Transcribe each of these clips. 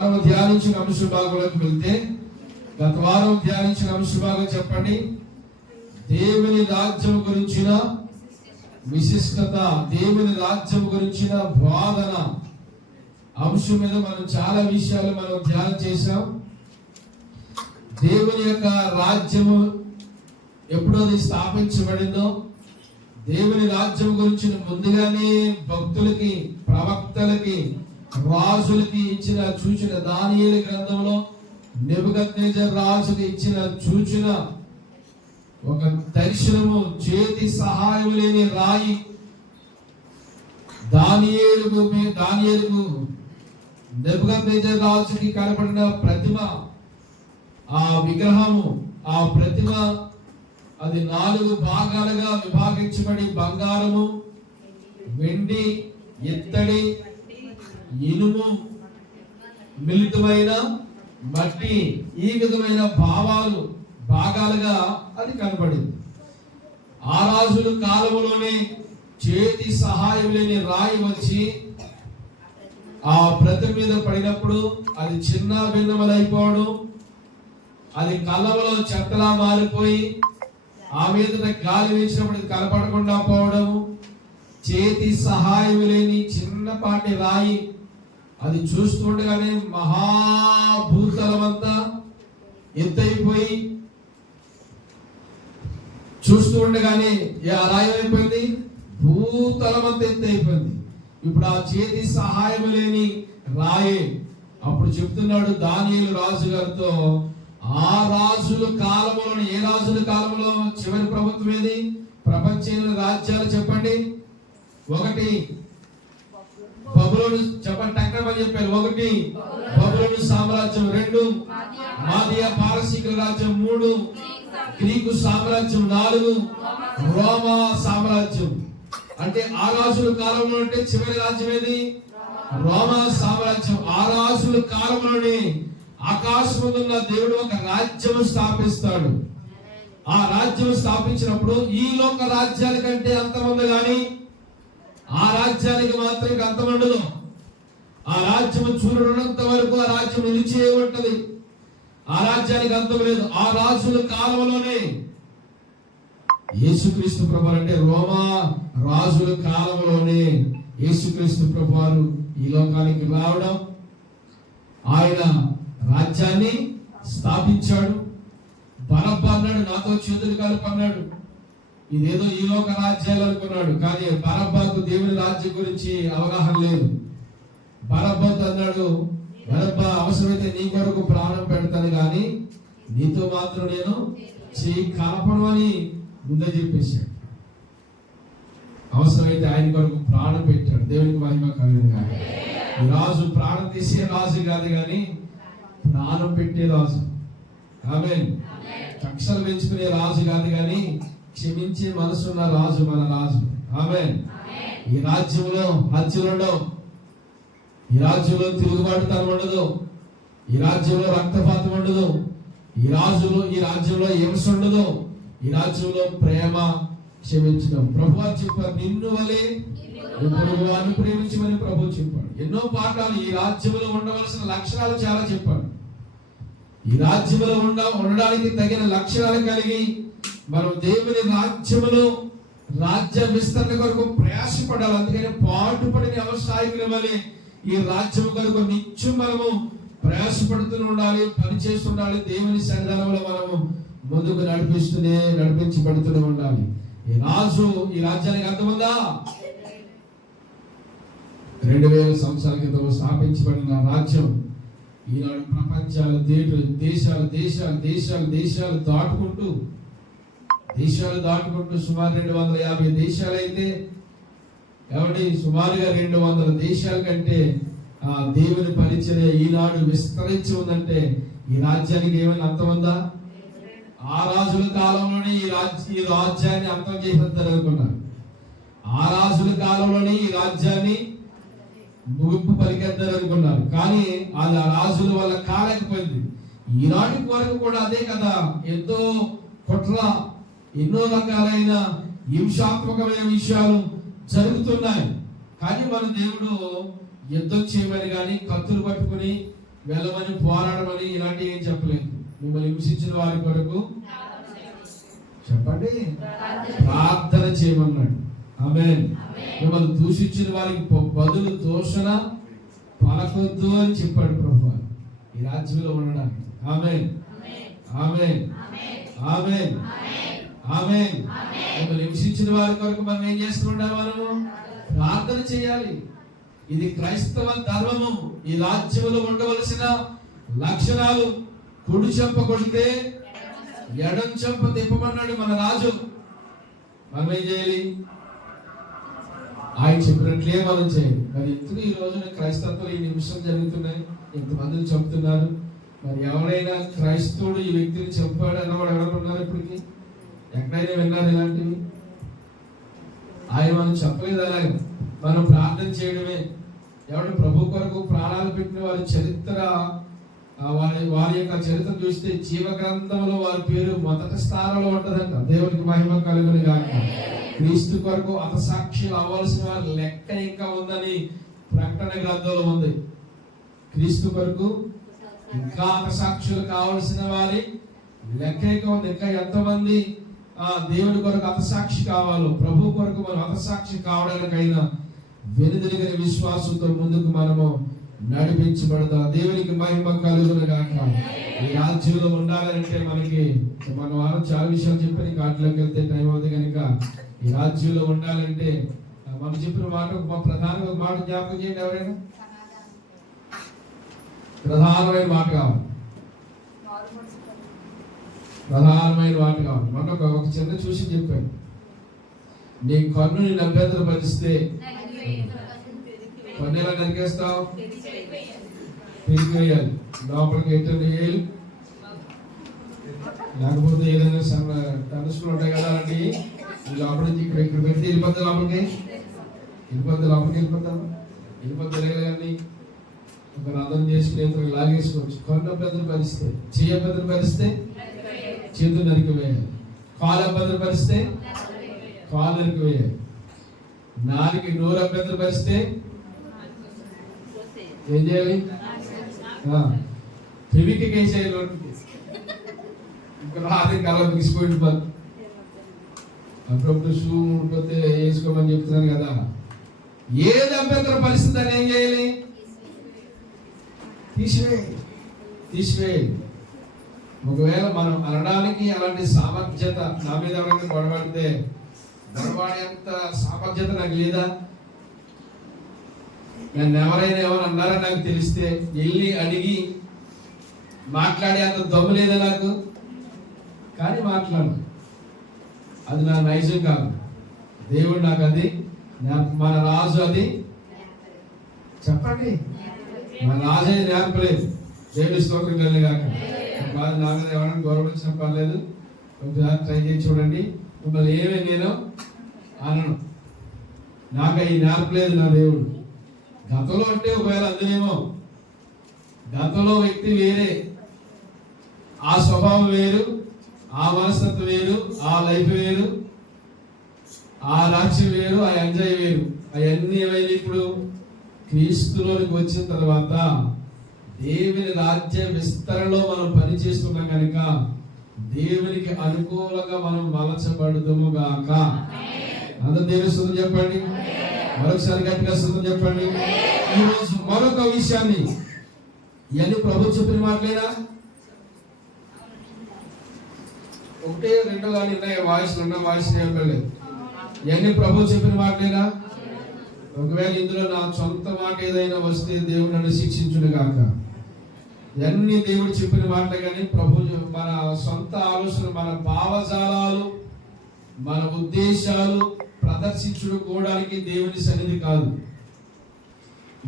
ధ్యానించిన అంశ భాగంలోకి వెళ్తే, గత వారం ధ్యానించిన అంశ భాగం చెప్పండి. దేవుని రాజ్యం గురించిన విశిష్టత, దేవుని రాజ్యం గురించిన బోధన అంశం మీద మనం చాలా విషయాలు మనం ధ్యానం చేశాం. దేవుని యొక్క రాజ్యము ఎప్పుడోది స్థాపించబడిందో, దేవుని రాజ్యం గురించి ముందుగానే భక్తులకి, ప్రవక్తలకి, రాజులకి ఇచ్చిన సూచన, దానియేలు గ్రంథంలో నెబుకద్నెజర్ రాజుకి ఇచ్చిన సూచన, ఒక దర్శనము, చేతి సహాయం లేని రాయి, దానియేలుకు నెబుకద్నెజర్ రాజుకి కనపడిన ప్రతిమ, ఆ విగ్రహము, ఆ ప్రతిమ అది 4 భాగాలుగా విభాగించబడి బంగారము, వెండి, ఇత్తడి, ఇనుము, మిళితమైన మట్టి, ఈ విధమైన భాగాలుగా అది కనబడింది. ఆ రాజుల కాలంలోనే చేతి సహాయం లేని రాయి వచ్చి ఆ ప్రతిమ మీద పడినప్పుడు అది చిన్న భిన్నములైపోవడం, అది కళ్ళములో చెత్తలా మారిపోయి ఆ మీద గాలి వీచినప్పుడు కనపడకుండా పోవడం, చేతి సహాయం లేని చిన్నపాటి రాయి అది చూస్తుండగానే మహాభూతలమంతా ఎత్తైపోయి, చూస్తూ ఉండగానే ఆ రాయి అయిపోయింది, భూతలమంతా ఎత్తైపోయింది. ఇప్పుడు ఆ చేతి సహాయం లేని రాయే. అప్పుడు చెప్తున్నాడు దానియేలు రాజు గారితో, ఆ రాజుల కాలంలో, ఏ రాజుల కాలంలో చివరి ప్రభుత్వం ఏది? ప్రపంచంలో రాజ్యాలు చెప్పండి. 1 బబులోను, చెప్పండి, టక్కమని చెప్పారు. 1 బబులోను సామ్రాజ్యం, 2 మాదియా పారసీకుల రాజ్యం, 3 గ్రీకు సామ్రాజ్యం, 4 రోమా సామ్రాజ్యం. అంటే ఆ రాజుల కాలంలో అంటే చివరి రాజ్యం ఏది? రోమా సామ్రాజ్యం. ఆ రాజుల కాలంలోనే ఆకాశమున్న దేవుడు ఒక రాజ్యం స్థాపిస్తాడు. ఆ రాజ్యం స్థాపించినప్పుడు ఈ లోక రాజ్యాల కంటే అంతమంది గాని ఆ రాజ్యానికి మాత్రం అంతం ఉండదు. ఆ రాజ్యం చూడనంత వరకు ఆ రాజ్యం నిలిచే ఉంటది. ఆ రాజ్యానికి అంతం లేదు. ఆ రాజుల కాలంలోనే యేసుక్రీస్తు ప్రభు, అంటే రోమా రాజుల కాలంలోనే యేసుక్రీస్తు ప్రభు వారు ఈ లోకానికి రావడం, ఆయన రాజ్యాన్ని స్థాపించాడు. బరబ్బా అన్నాడు, నాతో చేతులు కలుపన్నాడు. ఇదేదో ఈ లోక రాజ్యాలు అనుకున్నాడు. కానీ బరబ్బాకు దేవుని రాజ్యం గురించి అవగాహన లేదు. బరబ్బాతో అన్నాడు, బరబ్బా, అవసరమైతే నీ కొరకు ప్రాణం పెడతాను కానీ నీతో మాత్రం నేను చేయి కలపను అని ముందే చెప్పేశాడు. అవసరమైతే ఆయన కొరకు ప్రాణం పెట్టాడు. దేవునికి మహిమ కలుగును గాక. ఈ రాజు ప్రాణం తీసే రాజు కాదు కానీ ప్రాణం పెట్టే రాజు. ఆమేన్. కక్షలు పెంచుకునే రాజు కాదు కానీ క్షమించే మనసున్న రాజు మన రాజు. ఆమేన్. ఈ రాజ్యంలో హత్యలు ఉండవు. ఈ రాజ్యంలో తిరుగుబాటుతనం ఉండదు. ఈ రాజ్యంలో రక్తపాతం ఉండదు. ఈ రాజ్యంలో హింస ఉండదు. ఈ రాజ్యంలో ప్రేమ, క్షమించడం. ప్రభువు చెప్పారు, నిన్ను వలె పొరుగువారిని ప్రేమించమని ప్రభు చెప్పాడు. ఎన్నో పాఠాలు ఈ రాజ్యంలో ఉండవలసిన లక్షణాలు చాలా చెప్పాడు. ఈ రాజ్యంలో ఉండడానికి తగిన లక్షణాలు కలిగి మనం దేవుని రాజ్యములో రాజ్య విస్తరణ కొరకు ప్రయాసపడాలి. అందుకని పాటుపడిన అవసరాయకుల వలె ఈ రాజ్యం కొరకు నిత్యం మనము ప్రయాసపడుతూ ఉండాలి, పనిచేస్తూ ఉండాలి. దేవుని సన్నిధానంలో మనము ముందుకు నడిపించబడుతూనే ఉండాలి. ఈ రాజ్యానికి అర్థముందా? 2000 సంవత్సరాల క్రితం స్థాపించబడిన రాజ్యం ఈనాడు ప్రపంచాలు, దేశాలు దాటుకుంటూ సుమారు 250 దేశాలు అయితే, ఏమండి, సుమారుగా 200 దేశాల కంటే దేవుని పరిచర్య ఈనాడు విస్తరించి ఉందంటే ఈ రాజ్యానికి ఏమైనా అర్థం ఉందా? ఆ రాజుల కాలంలోనే ఈ రాజ్యాన్ని అంతం చేసేస్తారు అనుకున్నారు. ఆ రాజుల కాలంలోనే ఈ రాజ్యాన్ని ముగింపు పలికేద్దారు అనుకున్నారు. కానీ అది ఆ రాజుల వల్ల కాలేకపోయింది. ఈనాటి వరకు కూడా అదే కదా, ఎంతో కుట్ర, ఎన్నో రకాలైన హింసాత్మకమైన విషయాలు జరుగుతున్నాయి. కానీ మన దేవుడు యుద్ధం చేయమని కానీ కత్తులు పట్టుకుని వెళ్ళమని, పోరాడమని ఇలాంటివి ఏం చెప్పలేదు. మిమ్మల్ని హింసించిన వారి కొరకు చెప్పండి, ప్రార్థన చేయమన్నాడు. ఆమేన్. మిమ్మల్ని దూషించిన వారికి బదులు దూషణ పలకొద్దు అని చెప్పాడు ప్రభు ఈ రాజ్యంలో ఉండడానికి. ఆమేన్, ఆమేన్, ఆమేన్, ఆమేన్. మిమ్మల్ని హింసించిన వారి కొరకు మనం ఏం చేస్తుంటాం? మనము ప్రార్థన చేయాలి. ఇది క్రైస్తవ ధర్మము. ఈ రాజ్యంలో ఉండవలసిన లక్షణాలు. కుడి చెంప కొడితే ఎడం చెంప తిప్పమన్నాడు మన రాజు. మనం ఏం చేయాలి? ఆయన చెప్పినట్లే మనం చేయాలి. మరి ఎందుకు ఈ రోజున క్రైస్తత్వం ఈ నిమిషం జరుగుతున్నాయి? ఎంతమందిని చంపుతున్నారు? మరి ఎవరైనా క్రైస్తవుడు ఈ వ్యక్తిని చంపాడు అన్నవాడు ఎవరైనా ఉన్నారు ఇప్పటికి? ఎక్కడైనా విన్నారు ఇలాంటివి? ఆయన మనం చెప్పలేదు. అలాగే మనం ప్రార్థన చేయడమే. ఎవరు ప్రభు కొరకు ప్రాణాలు పెట్టిన వారి చరిత్ర, వారి యొక్క చరిత్ర చూస్తే జీవ గ్రంథంలో వారి పేరు మొదటి స్థానంలో ఉంటదంట. దేవునికి మహిమ కలుగును గాక. క్రీస్తు కొరకు హతసాక్షులు అవ్వాల్సిన వారి లెక్క ఇంకా ఉందని ప్రకటన గ్రంథంలో ఉంది. క్రీస్తు కొరకు ఇంకా హతసాక్షులు కావాల్సిన వారి లెక్క ఇంకా ఉంది. ఇంకా ఎంతమంది దేవుడి కొరకు హతసాక్షి కావాలో, ప్రభు కొరకు మనం హతసాక్షి కావడానికైనా వెనుదిరిగిన విశ్వాసంతో ముందుకు మనము నడిపించబడతాం. దేవునికి మహిమ కలుగును గాక. ఈ రాజ్యంలో ఉండాలంటే మనకి మన వారం చాలా విషయాలు చెప్పి కాట్లోకి వెళ్తే టైం అవుతుంది కనుక ఈ రాజ్యంలో ఉండాలంటే మనం చెప్పిన మాట ప్రధానంగా మాట జ్ఞాపకం చేయండి. ఎవరైనా ప్రధానమైన మాట కావాలి, ప్రధానమైన మాట కావాలి. మొన్న ఒక చిన్న చూసి చెప్పాను, నీ కన్ను నేను అభ్యంతరపరిస్తే కన్ను ఎలా నరికేస్తావు? పిరికివేయాలి. లోపలికి ఎట్టని వేయాలి, లేకపోతే ఏదైనా టనుసులు ఉంటాయి కదా అలాంటివి లోపలికి ఇక్కడ పెడితే వెళ్ళిపోద్ది. లోపలికి వెళ్ళిపోతాం. వెళ్ళిపోతే ఒక రథం చేసుకుని లాగేసుకోవచ్చు. కన్ను అభ్యంతరం పరిస్తే, చెయ్యి అభ్యంతరం పరిస్తే చేతులు నరికి వేయాలి. కాలు అభ్యంతరం పరిస్తే కాలు నరికి వేయాలి. నాలుగు నోరు అభ్యంతరం పరిస్తే ఏం చేయాలి? చెవికి కేసేయాలి. ఇంకా రాత్రి కాలం తీసుకుంటు అప్పుడప్పుడు షూ ఉండిపోతే వేసుకోమని చెప్తున్నాను కదా. ఏది అభ్యంతర పరిస్థితి అని ఏం చేయాలి? తీసివేయాలి. ఒకవేళ మనం అనడానికి అలాంటి సామర్థ్యత నా మీద ఎవరైనా గొడవడితే గొడవడేంత సామర్థ్యత నాకు లేదా? నన్ను ఎవరైనా ఎవరు అన్నారో నాకు తెలిస్తే వెళ్ళి అడిగి మాట్లాడే అంత దమ్ము లేదా నాకు? కానీ మాట్లాడు. అది నా నైజం కాదు. దేవుడు నాకు అది, మన రాజు అది చెప్పండి. మన రాజు అది నేర్పలేదు. దేవుడి స్తోత్రం కలిగి కాక. నా మీద ఎవరైనా గౌరవించడం పర్లేదు, ఒకసారి ట్రై చేసి చూడండి. మిమ్మల్ని ఏమీ నేను అనను. నాకు అవి నేర్పలేదు నా దేవుడు. గతంలో అంటే ఒకవేళ అందునేమో, గతంలో వ్యక్తి వేరే, ఆ స్వభావం వేరు, ఆ మనస్తత్వం వేరు, ఆ లైఫ్ వేరు, ఆ రాజ్యం వేరు, ఆ ఎంజాయ్ వేరు. అవన్నీ ఏమైనా ఇప్పుడు క్రీస్తులోనికి వచ్చిన తర్వాత దేవుని రాజ్య విస్తరణలో మనం పనిచేస్తున్నాం కనుక దేవునికి అనుకూలంగా మనం మలచబడుదుము గాక. అందరూ దేవుని స్తుతి చెప్పండి. మరొకసారి గట్టిగా స్తుతి చెప్పండి. ఈరోజు మరొక విషయాన్ని, ఇవన్నీ ప్రభు చెప్పిన మాటలేనా? ఒకటే రెండు కానీ ఉన్నాయి. వాయిస్లు ఉన్న వాయిస్ చెప్పలేదు. ఇవన్నీ ప్రభు చెప్పిన మాటలేనా? ఒకవేళ ఇందులో నా సొంత మాట ఏదైనా వస్తే దేవుడు నన్ను శిక్షించును గాక. ఇవన్నీ దేవుడు చెప్పిన మాటలే. కానీ ప్రభు మన సొంత ఆలోచన, మన భావజాలాలు, మన ఉద్దేశాలు ప్రదర్శించుకోవడానికి దేవుని సన్నిధి కాదు.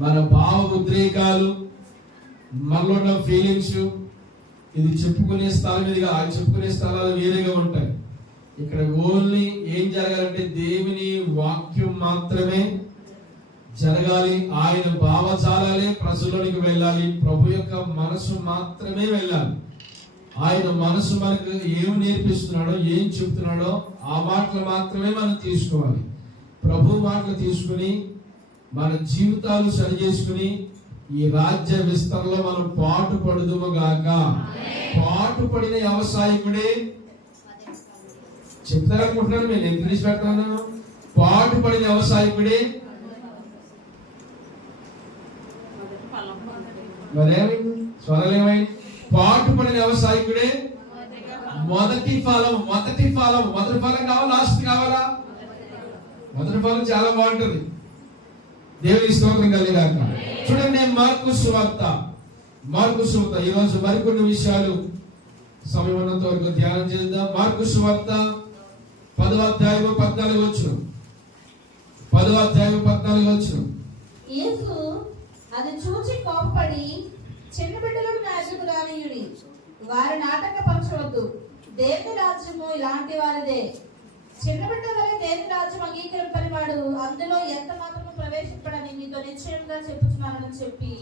మన భావ ఉద్రేకాలు, మనలో ఉన్న ఫీలింగ్స్, ఇది చెప్పుకునే స్థలం ఇదిగా, ఆ చెప్పుకునే స్థలాలు వేరేగా ఉంటాయి. ఇక్కడ ఓన్లీ ఏం జరగాలంటే దేవుని వాక్యం మాత్రమే జరగాలి. ఆయన భావజాలాలే ప్రజల్లోనికి వెళ్ళాలి. ప్రభు యొక్క మనసు మాత్రమే వెళ్ళాలి. ఆయన మనసు మనకు ఏం నేర్పిస్తున్నాడో, ఏం చెప్తున్నాడో ఆ మాటలు మాత్రమే మనం తీసుకోవాలి. ప్రభు మాటలు తీసుకుని మన జీవితాలు సరి చేసుకుని ఈ రాజ్య విస్తరణలో మనం పాటు పడుదుము గాక. పాటు పడిన వ్యవసాయకుడే చెప్తారనుకుంటున్నాను, నేను ఇంగ్లీష్ పెడతాను. పాటు పడిన వ్యవసాయకుడే మరేమైంది, స్వరలేమైంది? పాటు పడిన వ్యవసాయకుడే మొదటి ఫలం. మొదటి ఫలం కావాలా, లాస్ట్ కావాలా? మొదటి ఫలం చాలా బాగుంటుంది. దేవుని స్తోత్రం కలిగాక. చూడండి, మార్కు సువార్త ఈరోజు మరికొన్ని విషయాలు సమయం ఉన్నంత వరకు ధ్యానం చేద్దాం. మార్కు సువార్త 10వ అధ్యాయము 14వ వచనం. 10వ అధ్యాయము 14వ వచనం. యేసు అది చూచి కోపపడి, చిన్న బిడ్డలను నా ఎదుగు రానియుడి, వారిని ఆటంకపరచవద్దు, దేవుని రాజ్యము ఇలాంటి వారిదే. చిన్న బిడ్డ వలె దేవుని రాజ్యం అంగీకరింపని వాడు అందులో ఎంత మాత్రము ప్రవేశింపడని మీతో నిశ్చయంగా చెప్పుచున్నానని చెప్పి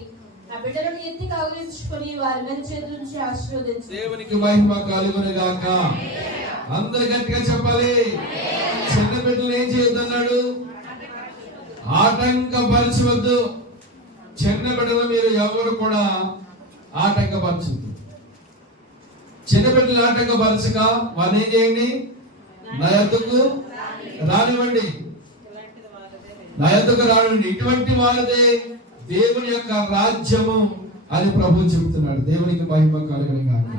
ఆ బిడ్డలను ఎత్తి కౌగిలించుకొని వారి మీద చేతులుంచి ఆశీర్వదించి దేవునికి మహిమ కలుగును గాక. అందరూ గట్టిగా చెప్పాలి. చిన్న బిడ్డలు ఏం చేయొద్దన్నాడు? ఆటంకపరచవద్దు. చిన్న బిడ్డలు మీరు ఎవరు కూడా ఆటంకపరచద్దు. చిన్న బిడ్డలు ఆటంకపరచక వారిని ఏం చేయండి? నా యొద్దకు రానివ్వండి, నా యొద్దకు రానివ్వండి. ఇటువంటి వారిదే దేవుని యొక్క రాజ్యము అని ప్రభువు చెబుతున్నాడు. దేవునికి మహిమ కలుగును గాక.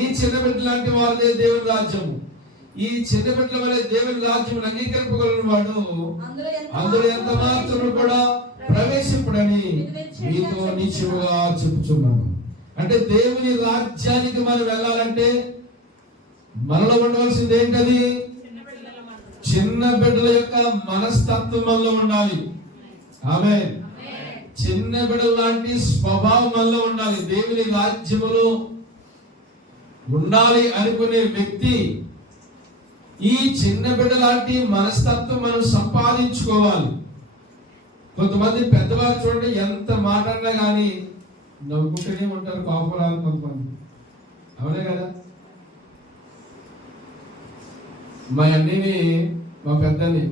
ఈ చిన్న బిడ్డ లాంటి వారిదే దేవుని రాజ్యము. ఈ చిన్న బిడ్డల వలె దేవుని రాజ్యం అంగీకరింపగలిగిన వాడు అందులో ఎంత మాత్రం కూడా ప్రవేశింపడని మీతో నిశ్చయముగా చెప్పుచున్నాను. అంటే దేవుని రాజ్యానికి మనం వెళ్ళాలంటే మనలో ఉండవలసింది ఏంటది? చిన్న బిడ్డల యొక్క మనస్తత్వం మనలో ఉండాలి. ఆమేన్. చిన్న బిడ్డల లాంటి స్వభావం మనలో ఉండాలి. దేవుని రాజ్యములో ఉండాలి అనుకునే వ్యక్తి ఈ చిన్న బిడ్డ లాంటి మనస్తత్వం మనం సంపాదించుకోవాలి. కొంతమంది పెద్దవారు చూడండి, ఎంత మాట్లాడినా కానీ నవ్వుకుంటూనే ఉంటారు, కోపరాలు కొంతమంది. అవునే కదా? మా అన్నిని మా పెద్దని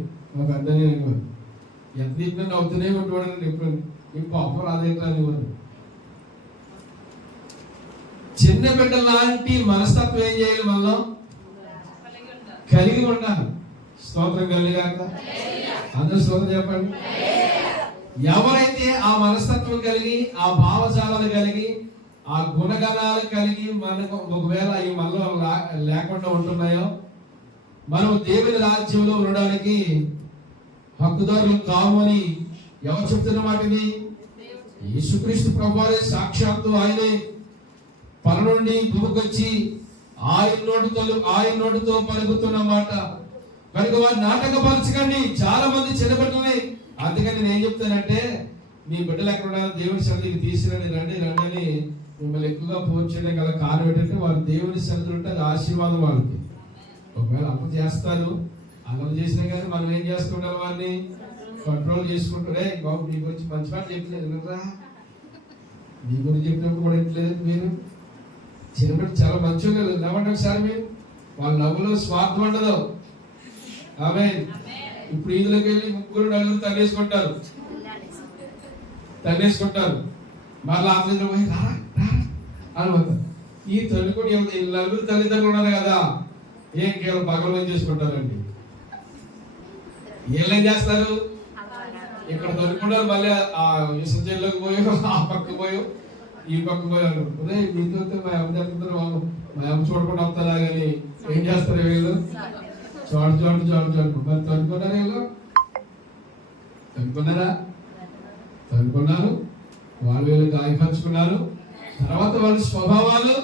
ఎంత చెప్పినా నవ్వుతూనే ఉంటాడు. ఎప్పుడు నీకు కోపం రాదేంటా నువ్వు? చిన్న బిడ్డ లాంటి మనస్తత్వం ఏం చేయాలి? మనలో కలిగి ఉండాలి. స్తోత్రం కలిగాక. అందరూ స్తోత్రం చెప్పండి. ఎవరైతే ఆ మనస్తత్వం కలిగి, ఆ భావజాలాలు కలిగి, ఆ గుణగణాలు కలిగి మనకు ఒకవేళ ఈ మనలో లేకుండా ఉంటున్నాయో, మనం దేవుని రాజ్యంలో ఉండడానికి హక్కుదారులు కావు అని ఎవరు చెప్తున్న మాటని? యేసుక్రీస్తు ప్రభువారే సాక్షాత్తు ఆయనే పర నుండి భూమికొచ్చి ఆయన నోటితో పలుకుతున్న మాట. కనుక వారు నాటకపరచకండి. చాలా మంది చిన్నబిడ్డలని. అందుకని నేను ఏం చెప్తానంటే, మీ బిడ్డలు ఎక్కడ ఉన్నారు? దేవుని సన్నిధికి తీసుకురండి, రండి అని మిమ్మల్ని ఎక్కువగా ఫోన్ చేయడం గల కారణం ఏంటంటే, వారు దేవుని సన్నిధి ఉంటే అది ఆశీర్వాదం వాళ్ళకి. ఒకవేళ అప్పు చేస్తారు, అల్లరి చేసినా కానీ మనం ఏం చేసుకుంటాం? వారిని కంట్రోల్ చేసుకుంటారే. బాబు నీ గురించి మంచి మాట చెప్పలేదు కదా, నీ గురించి చెప్పినప్పుడు కూడా ఎట్లేదు. మీరు చిన్నప్పుడు చాలా మంచి లేదు నవ్వండి ఒకసారి. మీరు వాళ్ళ నవ్వులో స్వార్థం ఉండదు. ఆమేన్. ఇప్పుడు ఈదులోకి వెళ్ళి 3-4 తన్నేసుకుంటారు. మళ్ళీ ఆఫీసులో పోయి అనమాట. ఈ తల్లికొని 4 తల్లిదండ్రులు ఉన్నారు కదా, ఏం కేవలం పగలు చేసుకుంటారండి. ఏం చేస్తారు? ఇక్కడ తల్లుకుంటారు, మళ్ళీ ఆ విసర్జనలోకి పోయో, ఆ పక్క పోయో, ఈ పక్క పోయారు. అదే మీతో మా అమ్మ చెప్తున్నారు, మా అమ్మ చూడకుండా వస్తారా కానీ ఏం చేస్తారు వీళ్ళు? చోటు. మరి తనుకున్నారా వీళ్ళు? తనుకున్నారు. వాళ్ళు వీళ్ళు గాయపరుచుకున్నారు. తర్వాత వాళ్ళ స్వభావాలు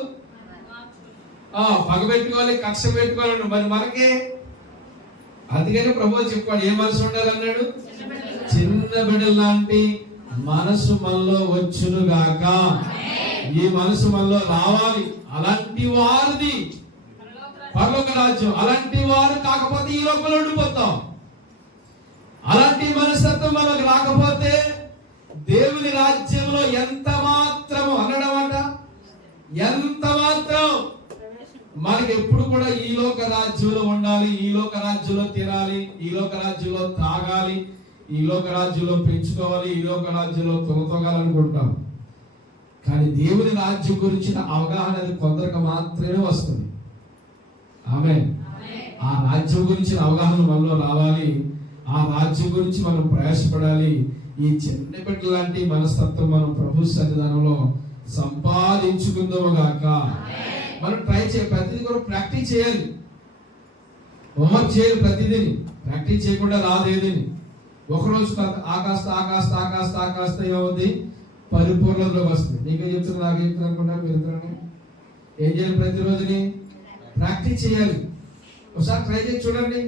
పగ పెట్టుకోవాలి, కక్ష పెట్టుకోవాలి. మరి మనకే అందుకని ప్రభువు చెప్పాడు, ఏ మనసు ఉండాలన్నాడు? చిన్న బిడ్డల లాంటి మనసు మనలో వచ్చును గాక. ఈ మనసు మనలో రావాలి. అలాంటి వారిది పరలోక రాజ్యం. అలాంటి వారు కాకపోతే ఈ లోకంలో ఉండిపోతాం. అలాంటి మనస్తత్వం మనకు రాకపోతే దేవుని రాజ్యంలో ఎంత మాత్రము అన్నమాట, ఎంత మాత్రం మనకి ఎప్పుడు కూడా ఈ లోక రాజ్యంలో ఉండాలి, ఈ లోక రాజ్యంలో తినాలి, ఈ లోక రాజ్యంలో తాగాలి, ఈ లోక రాజ్యంలో పెంచుకోవాలి, ఈ లోక రాజ్యంలో తొలతొగాలనుకుంటాం. కానీ దేవుని రాజ్యం గురించిన అవగాహన అది కొందరికి మాత్రమే వస్తుంది. ఆమేన్. ఆ రాజ్యం గురించిన అవగాహన మనలో రావాలి. ఆ రాజ్యం గురించి మనం ప్రయాసపడాలి. ఈ చిన్న బిడ్డ లాంటి మనస్తత్వం మనం ప్రభు సన్నిధానంలో సంపాదించుకుందాము గాక. మనం ట్రై చేయాలి, ప్రతిదీ కూడా ప్రాక్టీస్ చేయాలి. హోంవర్క్ చేయాలి, ప్రతిదీ ప్రాక్టీస్ చేయకుండా రాదు ఏదని. ఒకరోజు ఆకాస్త ఏమవుతుంది, పరిపూర్ణతలోకి వస్తుంది. నీకే చెప్తున్నా, నాకే చెప్తున్నా అనుకుంటారు మీరు ఇద్దరు. ఏం చేయాలి, ప్రతిరోజుని ప్రాక్టీస్ చేయాలి. ఒకసారి ట్రై చేసి చూడండి.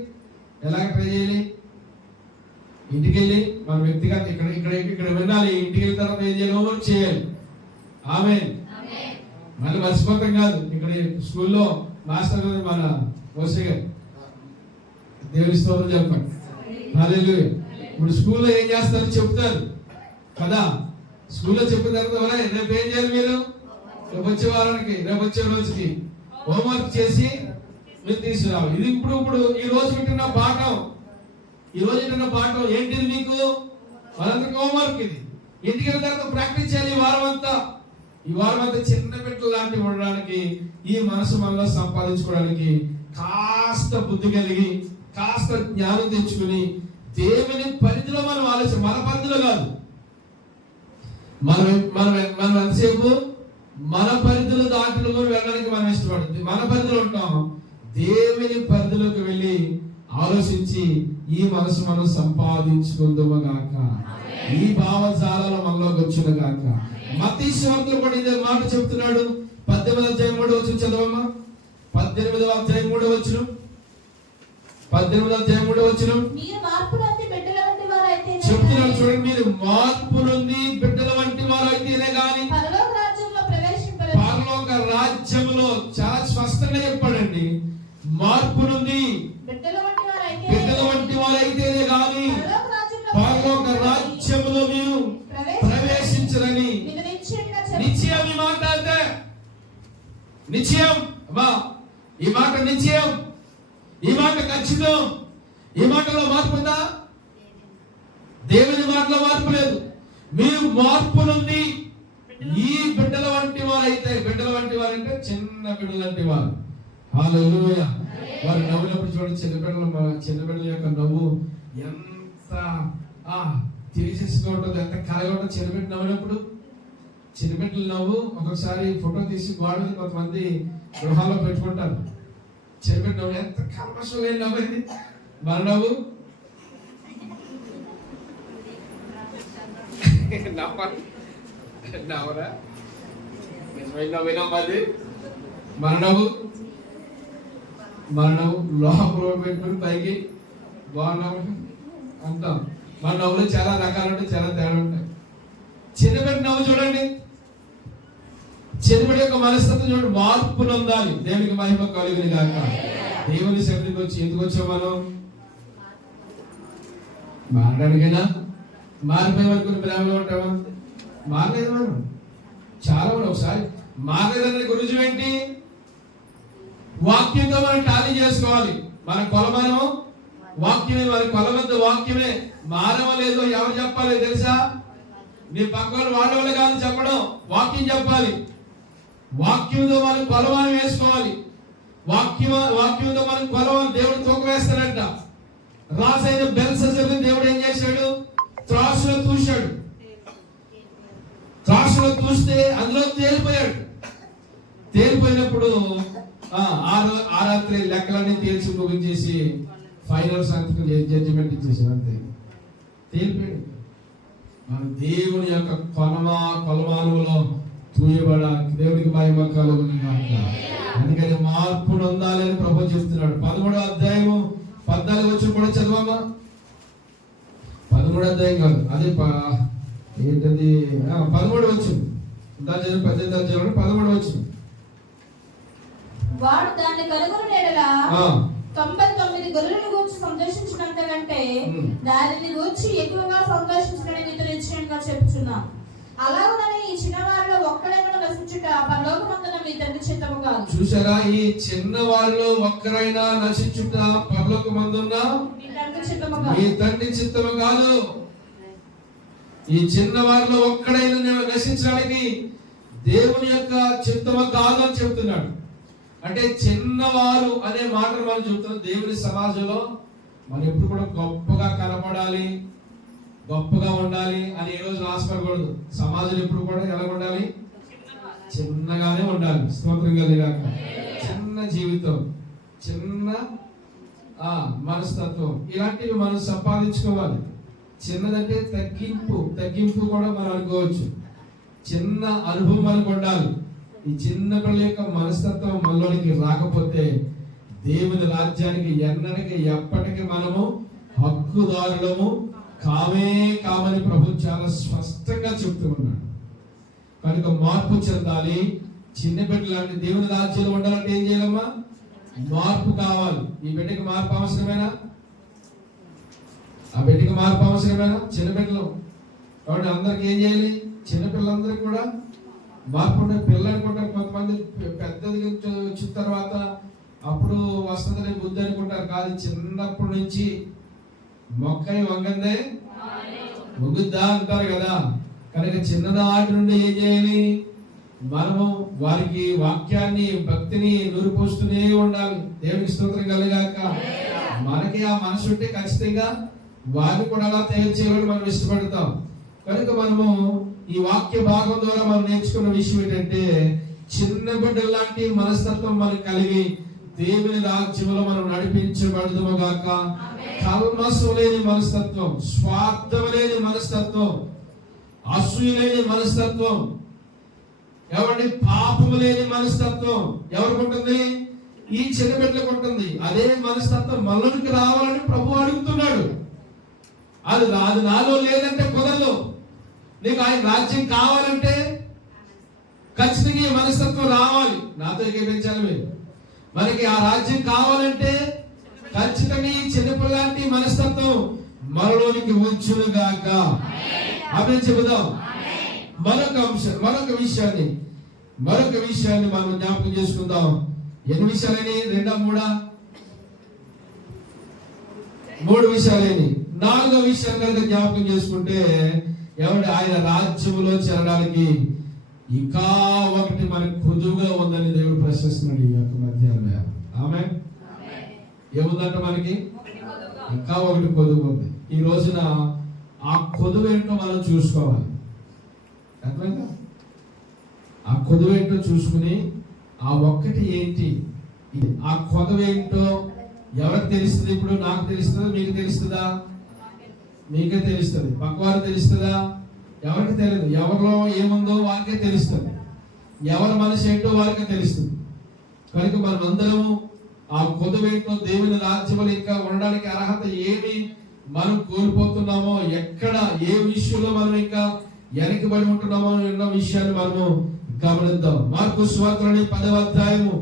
ఎలాగ ట్రై చేయాలి? ఇంటికి వెళ్ళి మన వ్యక్తిగత ఇక్కడ వినాలి. ఇంటికి వెళ్ళిన తర్వాత ఏం చేయాలి? హోంవర్క్ చేయాలి. ఆమేన్. మళ్ళీ మర్చిపోతాం కాదు. ఇక్కడ స్కూల్లో మాస్టర్ మన మోసే గారు, దేవుని స్తోత్రం చెప్పండి. హల్లెలూయా. ఇప్పుడు స్కూల్లో ఏం చేస్తారో చెప్తారు కదా. స్కూల్లో చెప్పిన తర్వాత రేపు ఏం చేయాలి, మీరు రేపు వచ్చే వారానికి, రేపు వచ్చే రోజుకి హోంవర్క్ చేసి మీరు తీసుకురావాలి. ఇది ఇప్పుడు ఈ రోజు వింటున్న పాఠం, ఈ రోజు వింటున్న పాఠం ఏంటిది? మీకు మనందరికి హోంవర్క్. ఇది ఇంటికి వెళ్ళిన తర్వాత ప్రాక్టీస్ చేయాలి. ఈ వారం అంతా చిన్న బిడ్డలు లాంటి ఉండడానికి, ఈ మనసు మనలో సంపాదించుకోవడానికి కాస్త బుద్ధి కలిగి, కాస్త జ్ఞానం తెచ్చుకుని, దేవుని పరిధిలో మనం ఆలోచన, మన పరిధిలో కాదు. మనం ఎంతసేపు మన పరిధిలో దాంట్లో కూడా వెళ్ళడానికి మనం ఇష్టపడుతుంది. మన పరిధిలో ఉంటాం. దేవుని పరిధిలోకి వెళ్ళి ఆలోచించి ఈ మనసు మనం సంపాదించుకుందాము గాక. ఈ భావజాలలో మనలోకి వచ్చిన గాక. మత్తయి సువార్తలో కూడా ఇదే మాట చెప్తున్నాడు. 18వ అధ్యాయం 3వ వచనం చదవమ్మా. 18వ అధ్యాయం 3వ వచనం. 18వ అధ్యాయం 3వ వచనం. మీరు మార్పు నొంది బిడ్డల వంటి వారైతే చెప్తున్నాడు చూడండి. మీరు మార్పు నొంది బిడ్డల వంటి వారైతేనే గాని పరలోక రాజ్యంలో ప్రవేశింపలేరు. పరలోక రాజ్యంలో చాలా స్పష్టంగా చెప్పాడండి. మార్పు నొంది బిడ్డల వంటి వారైతేనే గాని పరలోక రాజ్యంలో మీరు ప్రవేశించరని నిశ్చయం. ఈ మాట అంటే నిశ్చయం. ఈ మాట నిశ్చయం, ఈ మాట ఖచ్చితం. ఈ మాటలో మార్పు ఉందా? దేవుని మాటలో మార్పు లేదు. మీరు మార్పు నుండి ఈ బిడ్డల వంటి వారైతే, బిడ్డల వంటి వారంటే చిన్న బిడ్డల వంటి వారు. హల్లెలూయా. వారు నవ్వునప్పుడు చూడండి, చిన్న బిడ్డల యొక్క నవ్వు ఎంత తిరిగేస్తూ ఉంటుంది, ఎంత కలగా ఉంటుంది. చిన్నబిడ్డ నవ్వినప్పుడు, చిన్నబిడ్డలు నవ్వు ఒక్కొక్కసారి ఫోటో తీసి గోడలు కొంతమంది గృహాల్లో పెట్టుకుంటారు. చిన్నబిడ్డ నవ్వు ఎంత కల్మషం లేని నవ్వేది మన నవ్వు. నవ్వరా నవ్వినది మన నవ్వు. మన నవ్వు లోపల పెట్టుకుని పైకి బాగున్నావు అంటాం. మన నవ్వులో చాలా రకాలు ఉంటాయి, చాలా తేడా ఉంటాయి. చిన్నబిడ్డ నవ్వు చూడండి, చిన్నబిడ్డ యొక్క మనస్తత్వం చూడండి. మార్పు నొందాలి. దేవునికి మహిమ కలుగుని గాక. దేవుని సన్నిధికి వచ్చి ఎందుకు వచ్చాం మనం? మారడానికైనా? మారిపోయే వరకు ప్రేమలో ఉంటామా? మారలేదు. మనం చాలా మంది ఒకసారి మారలేదనే గురించి ఏంటి? వాక్యంతో మనం టాలీ చేసుకోవాలి. మన కొలమానం వాక్యమే, మన కొలవద్ద వాక్యమే. మారవలేదు ఎవరు చెప్పాలి తెలుసా? నీ పక్కన వాళ్ళ కాదు చెప్పడం, వాక్యం చెప్పాలి. వాక్యంతో మనం కొలమానం వేసుకోవాలి. వాక్యంతో మనం కొలవాలని దేవుడు తూకం వేస్తాడంట. రాజైన బెల్షస్సరుని దేవుడు ఏం చేశాడు? త్రాసులో తూశాడు. త్రాసులో తూస్తే అందులో తేలిపోయాడు. తేలిపోయినప్పుడు ఆ రాత్రి లెక్కలన్నీ తేల్చి ముగించేసి ఫైనల్ సంతకం జడ్జిమెంట్ ఇచ్చేసాడు. అంతే, తేలిపోయాడు. మన దేవుని యొక్క కొలమానంలో తూయబడాలి. దేవుడికి మహిమ కలుగును గాక. అందుకని మార్పు నొందాలని ప్రభువు చెప్తున్నాడు. 13వ అధ్యాయము 14వ వచనం కూడా చదవమ్మా. 13వ అధ్యాయం కాదు, అదే ఏంటది 13వ వచనం. 18వ అధ్యాయం 13వ వచనం. వాడు దాన్ని కనుగొని ఎడల 99 గొర్రెలను గూర్చి సంతోషించినంత కంటే దానిని గూర్చి ఎక్కువగా సంతోషించడానికి నీతో నిశ్చయంగా చెప్తున్నా. అలాగనే ఈ చిన్నవారిలో ఒక్కడైనా నశించుట పరలోకమందున మీ తండ్రి చిత్తము కాదు. చూసారా? ఈ చిన్నవారిలో ఒక్కరైనా నశించుట పరలోకమందున చిత్తము కాదు. మీ తండ్రి చిత్తము కాదు. ఈ చిన్న వారిలో ఒక్కడైనా నశించడానికి దేవుని యొక్క చిత్తము కాదు అని చెప్తున్నాడు. అంటే చిన్నవారు అనే మాటను మనం చెప్తున్నాం. దేవుని సమాజంలో మనం ఎప్పుడు కూడా గొప్పగా కనపడాలి, గొప్పగా ఉండాలి అని ఏ రోజు ఆశపడకూడదు. సమాజంలో ఎప్పుడు కూడా ఎలా ఉండాలి? చిన్నగానే ఉండాలి. స్తోత్రం కలిగాక. చిన్న జీవితం, చిన్న మనస్తత్వం, ఇలాంటివి మనం సంపాదించుకోవాలి. చిన్నదంటే తగ్గింపు కూడా మనం అనుకోవచ్చు. చిన్న అనుభవం మనకు ఉండాలి. ఈ చిన్న పిల్లల యొక్క మనస్తత్వం మనలోనికి రాకపోతే దేవుని రాజ్యానికి ఎన్నటికి ఎప్పటికీ మనము హక్కుదారులము కామని ప్రభు చాలా స్పష్టంగా చెప్తూ ఉన్నాడు. కనుక మార్పు చెందాలి. చిన్న బిడ్డ లాంటి దేవుని రాజ్యంలో ఉండాలంటే ఏం చేయాలమ్మా? మార్పు కావాలి. ఈ బిడ్డకి మార్పు అవసరమేనా? ఆ బిడ్డకి మార్పు అవసరమేనా? చిన్న బిడ్డలు కాబట్టి అందరికి ఏం చేయాలి? చిన్నపిల్లలందరికీ కూడా మార్పు ఉండే. పిల్లలు అనుకుంటారు కొంతమంది పెద్దది వచ్చిన తర్వాత అప్పుడు వస్తుందని బుద్ధి అనుకుంటారు. కాదు, చిన్నప్పటి నుంచి మొక్కని వంగందే వంగుద్దా అంటారు కదా. కనుక చిన్ననాటి నుండి ఏం చేయాలి? మనము వారికి వాక్యాన్ని, భక్తిని నూరిపోస్తూనే ఉండాలి. దేవునికి స్తోత్రం కలిగాక. మనకి ఆ మనసు ఉంటే ఖచ్చితంగా వారిని కూడా అలా తయారు చేయాలని మనం ఇష్టపడతాం. కనుక మనము ఈ వాక్య భాగం ద్వారా మనం నేర్చుకున్న విషయం ఏంటంటే, చిన్న బిడ్డల లాంటి మనస్తత్వం మనకు కలిగి దేవుని రాజ్యంలో మనం నడిపించబడదుము గాక. కల్మషం లేని మనస్తత్వం, స్వార్థం లేని మనస్తత్వం, అసూయ లేని మనస్తత్వం, ఎవరి పాపము లేని మనస్తత్వం ఎవరికి ఉంటుంది? ఈ చిన్న బిడ్డలకు ఉంటుంది. అదే మనస్తత్వం మనలోకి రావాలని ప్రభు అడుగుతున్నాడు. అది రాదు, నాలో లేదంటే కుదరదు. నీకు ఆయన రాజ్యం కావాలంటే ఖచ్చితంగా ఈ మనస్తత్వం రావాలి. నాతో ఏకీపించాలి మీరు. మనకి ఆ రాజ్యం కావాలంటే ఖచ్చితంగా ఈ చిన్నపిల్లాంటి మనస్తత్వం మనలోనికి ఉంచునుగాక. అవి చెబుదాం. మరొక విషయాన్ని మనం జ్ఞాపకం చేసుకుందాం. ఎన్ని విషయాలని? 2 3 విషయాలని. 4వ విషయం కనుక జ్ఞాపకం చేసుకుంటే, ఎవరి ఆయన రాజ్యములో చేరడానికి ఇంకా ఒకటి మనకు కొదువుగా ఉందని దేవుడు ప్రశ్నిస్తున్నాడు ఈ యొక్క మధ్యాహ్నం. ఆమేన్. ఏముందంట మనకి? ఇంకా ఒకటి కొదువు ఉంది. ఈ రోజున ఆ కొదువు ఏంటో మనం చూసుకోవాలి. అర్థమైందా? ఆ కొదువు ఏంటో చూసుకుని ఆ ఒక్కటి ఏంటి, ఆ కొదువు ఏంటో ఎవరికి తెలుస్తుంది? ఇప్పుడు నాకు తెలుస్తుందా? మీకు తెలుస్తుందా? మీకే తెలుస్తుంది. పక్కవారు తెలుస్తుందా? ఎవరికి తెలియదు. ఎవరిలో ఏముందో వారికే తెలుస్తుంది. ఎవరి మనసు ఏంటో వారికే తెలుస్తుంది. కనుక మనమందరము ఆ కొదువేంటో, దేవుని రాజ్యంలో ఇంకా ఉండడానికి అర్హత ఏమి మనం కోల్పోతున్నామో, ఎక్కడ ఏ విషయంలో మనం ఇంకా వెనకబడి ఉంటున్నామో ఎన్నో విషయాన్ని మనము గమనిద్దాం. మార్కు సువార్తలోని 10వ అధ్యాయము,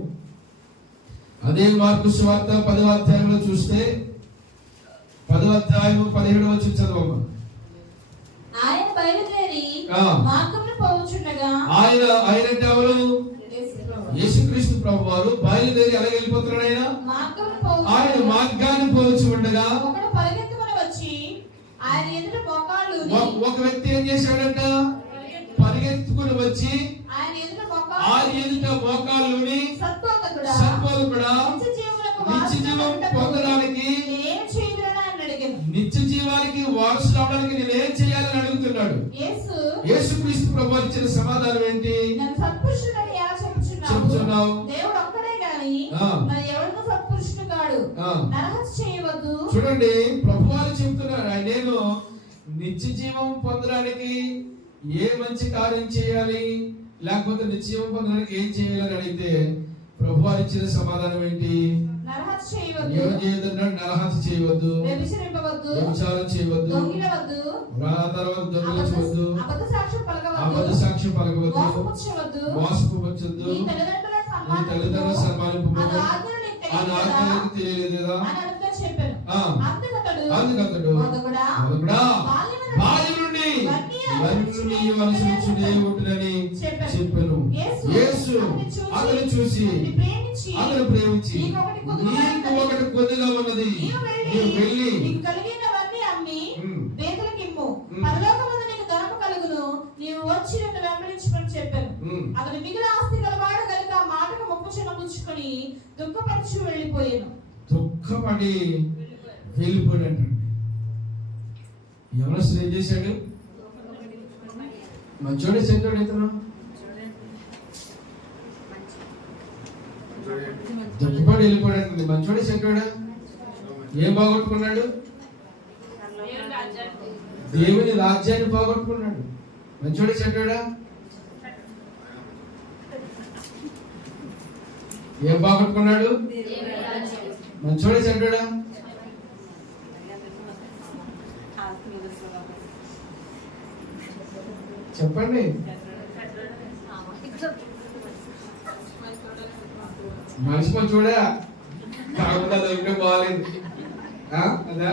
అదే మార్కు సువార్త 10వ అధ్యాయంలో చూస్తే 10వ అధ్యాయము 17వ వచనం చదవమ్మా. ఆయన బయలుదేరి మార్గమున పోవుచుండగా, ఆయన అంటే ఎవరు? యేసుక్రీస్తు ప్రభు వారు బయలుదేరి ఎలా వెళ్ళిపోతున్నాడు? ఆయన మార్గాన్ని పోవచ్చు ఉండగా ఒకడు పరిగెత్తుకుని వచ్చి ఆయన ఎదుట మోకాళ్ళు, ఒక వ్యక్తి ఏం చేశాడంట? పరిగెత్తుకుని వచ్చి ఆయన ఎదుట మోకాళ్ళుని సత్బోధకుడా నిత్య జీవం పొందడానికి, నిత్య జీవానికి వారసులు అవడానికి నేను ఏం చేయాలని అడుగుతున్నాడు. యేసుక్రీస్తు ప్రభు ఇచ్చిన సమాధానం ఏంటి? చెప్తున్నావు. చూడండి, ప్రభు వారు చెప్తున్నారు, నేను నిత్య జీవం పొందడానికి ఏ మంచి కార్యం చేయాలి, లేకపోతే నిత్య జీవం పొందడానికి ఏం చేయాలని అడిగితే ప్రభు వారు ఇచ్చిన సమాధానం ఏంటి? నరహత్య చేయవద్దు, వ్యభిచారం చేయవద్దు, దొంగిలించవద్దు, అబద్ధ సాక్ష్యం పలకవద్దు, మోసపోవద్దు, నీ తల్లిదండ్రుల సన్మానింపవద్దు. ఆ ఆజ్ఞలకు తెలియలేదా? అందుకతడు బాల్యం నుండి అనుసరించునే ఉంటునని చెప్పాను. యేసు అతను చూసి అతను ప్రేమించి నీకు ఒకటి కొద్దిగా ఉన్నది, నీవు వెళ్ళి నీకు కలిగినవన్నీ అమ్మి పేదలకు ఇమ్ము, పరలోకమందు నీకు ధనము కలుగును, నీవు వచ్చి నన్ను వెంబడించమని చెప్పాను. అతను మిగిలిన ఆస్తి గలవాడు కనుక ఆ మాటకు మొక్కుచున్న పుచ్చుకొని దుఃఖపరచు వెళ్ళిపోయాను. దుఃఖపడి వెళ్ళిపోయాడు. ఎవరు ఏం చేశాడు? మంచోడే చెడ్డోడు ఇతను? దుఃఖపడి వెళ్ళిపోయాడు. మంచోడే చెడ్డోడా? ఏం బాగొట్టుకున్నాడు? దేవుని రాజ్యాన్ని బాగొట్టుకున్నాడు. మంచోడే చెడ్డోడా? ఏం బాగొట్టుకున్నాడు? మంచోడే చెడ్డోడా? చెప్పండి. మనిషి మంచోడా? కాకుండా ఇంకా బాగాలేదు అదా?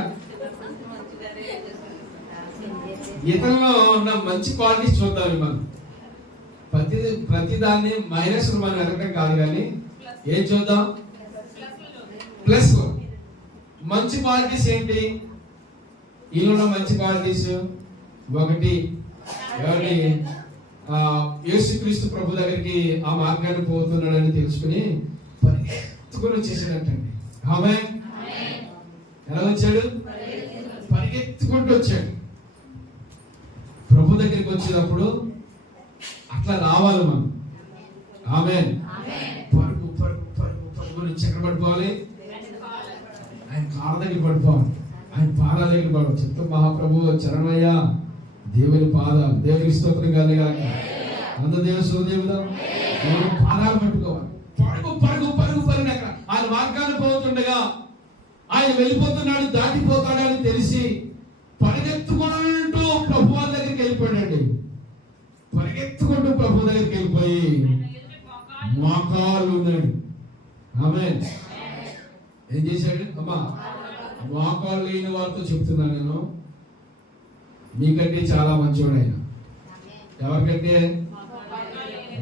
ఇతరులో ఉన్న మంచి క్వాలిటీస్ చూద్దాం. మనం ప్రతి దాన్ని మైనస్ మనం ఎదగడం కాదు, కానీ ఏం చూద్దాం? ప్లస్. మంచి క్వాలిటీస్ ఏంటి? ఈయన మంచి క్వాలిటీస్ ఒకటి, ఎవరి యేసుక్రీస్తు ప్రభు దగ్గరికి ఆ మార్గాన్ని పోతున్నాడని తెలుసుకుని పరిగెత్తుకుని వచ్చేసాడంటండి. ఆమె ఎలా వచ్చాడు? పరిగెత్తుకుంటూ వచ్చాడు. ప్రభు దగ్గరికి వచ్చినప్పుడు అట్లా రావాలి మనం. ఆమె పరుగు పరుగు పరుగు పరుగు నుంచి ఎక్కడ పడిపోవాలి? ఆయన కాళ్ళ దగ్గర పడిపోవాలి, ఆయన పాదాల దగ్గర పడిపోవాలి. చెప్తా మహాప్రభు చరణయ్య, దేవుని పాదాలు, దేవునికి స్తోత్రం కాదు కాక అంత దేవ సూర్యదేవుడు దేవుని పాదాలు పట్టుకోవాలి. పరుగు పరుగు పరుగు పరుగు. అక్కడ ఆయన మార్గాన్ని పోతుండగా ఆయన వెళ్ళిపోతున్నాడు, దాటిపోతాడని తెలిసి పరిగెత్తుకుంటూ ప్రభు వాళ్ళ దగ్గరికి వెళ్ళిపోయాడండి. పరిగెత్తుకుంటూ ప్రభు దగ్గరికి వెళ్ళిపోయి మోకాలు ఉన్నాడు. ఆమేన్. ఏం చేశాడు? అమ్మా, మోకాలు లేని వారితో చెప్తున్నా నేను, మీకంటే చాలా మంచివాడు ఆయన. ఎవరికంటే?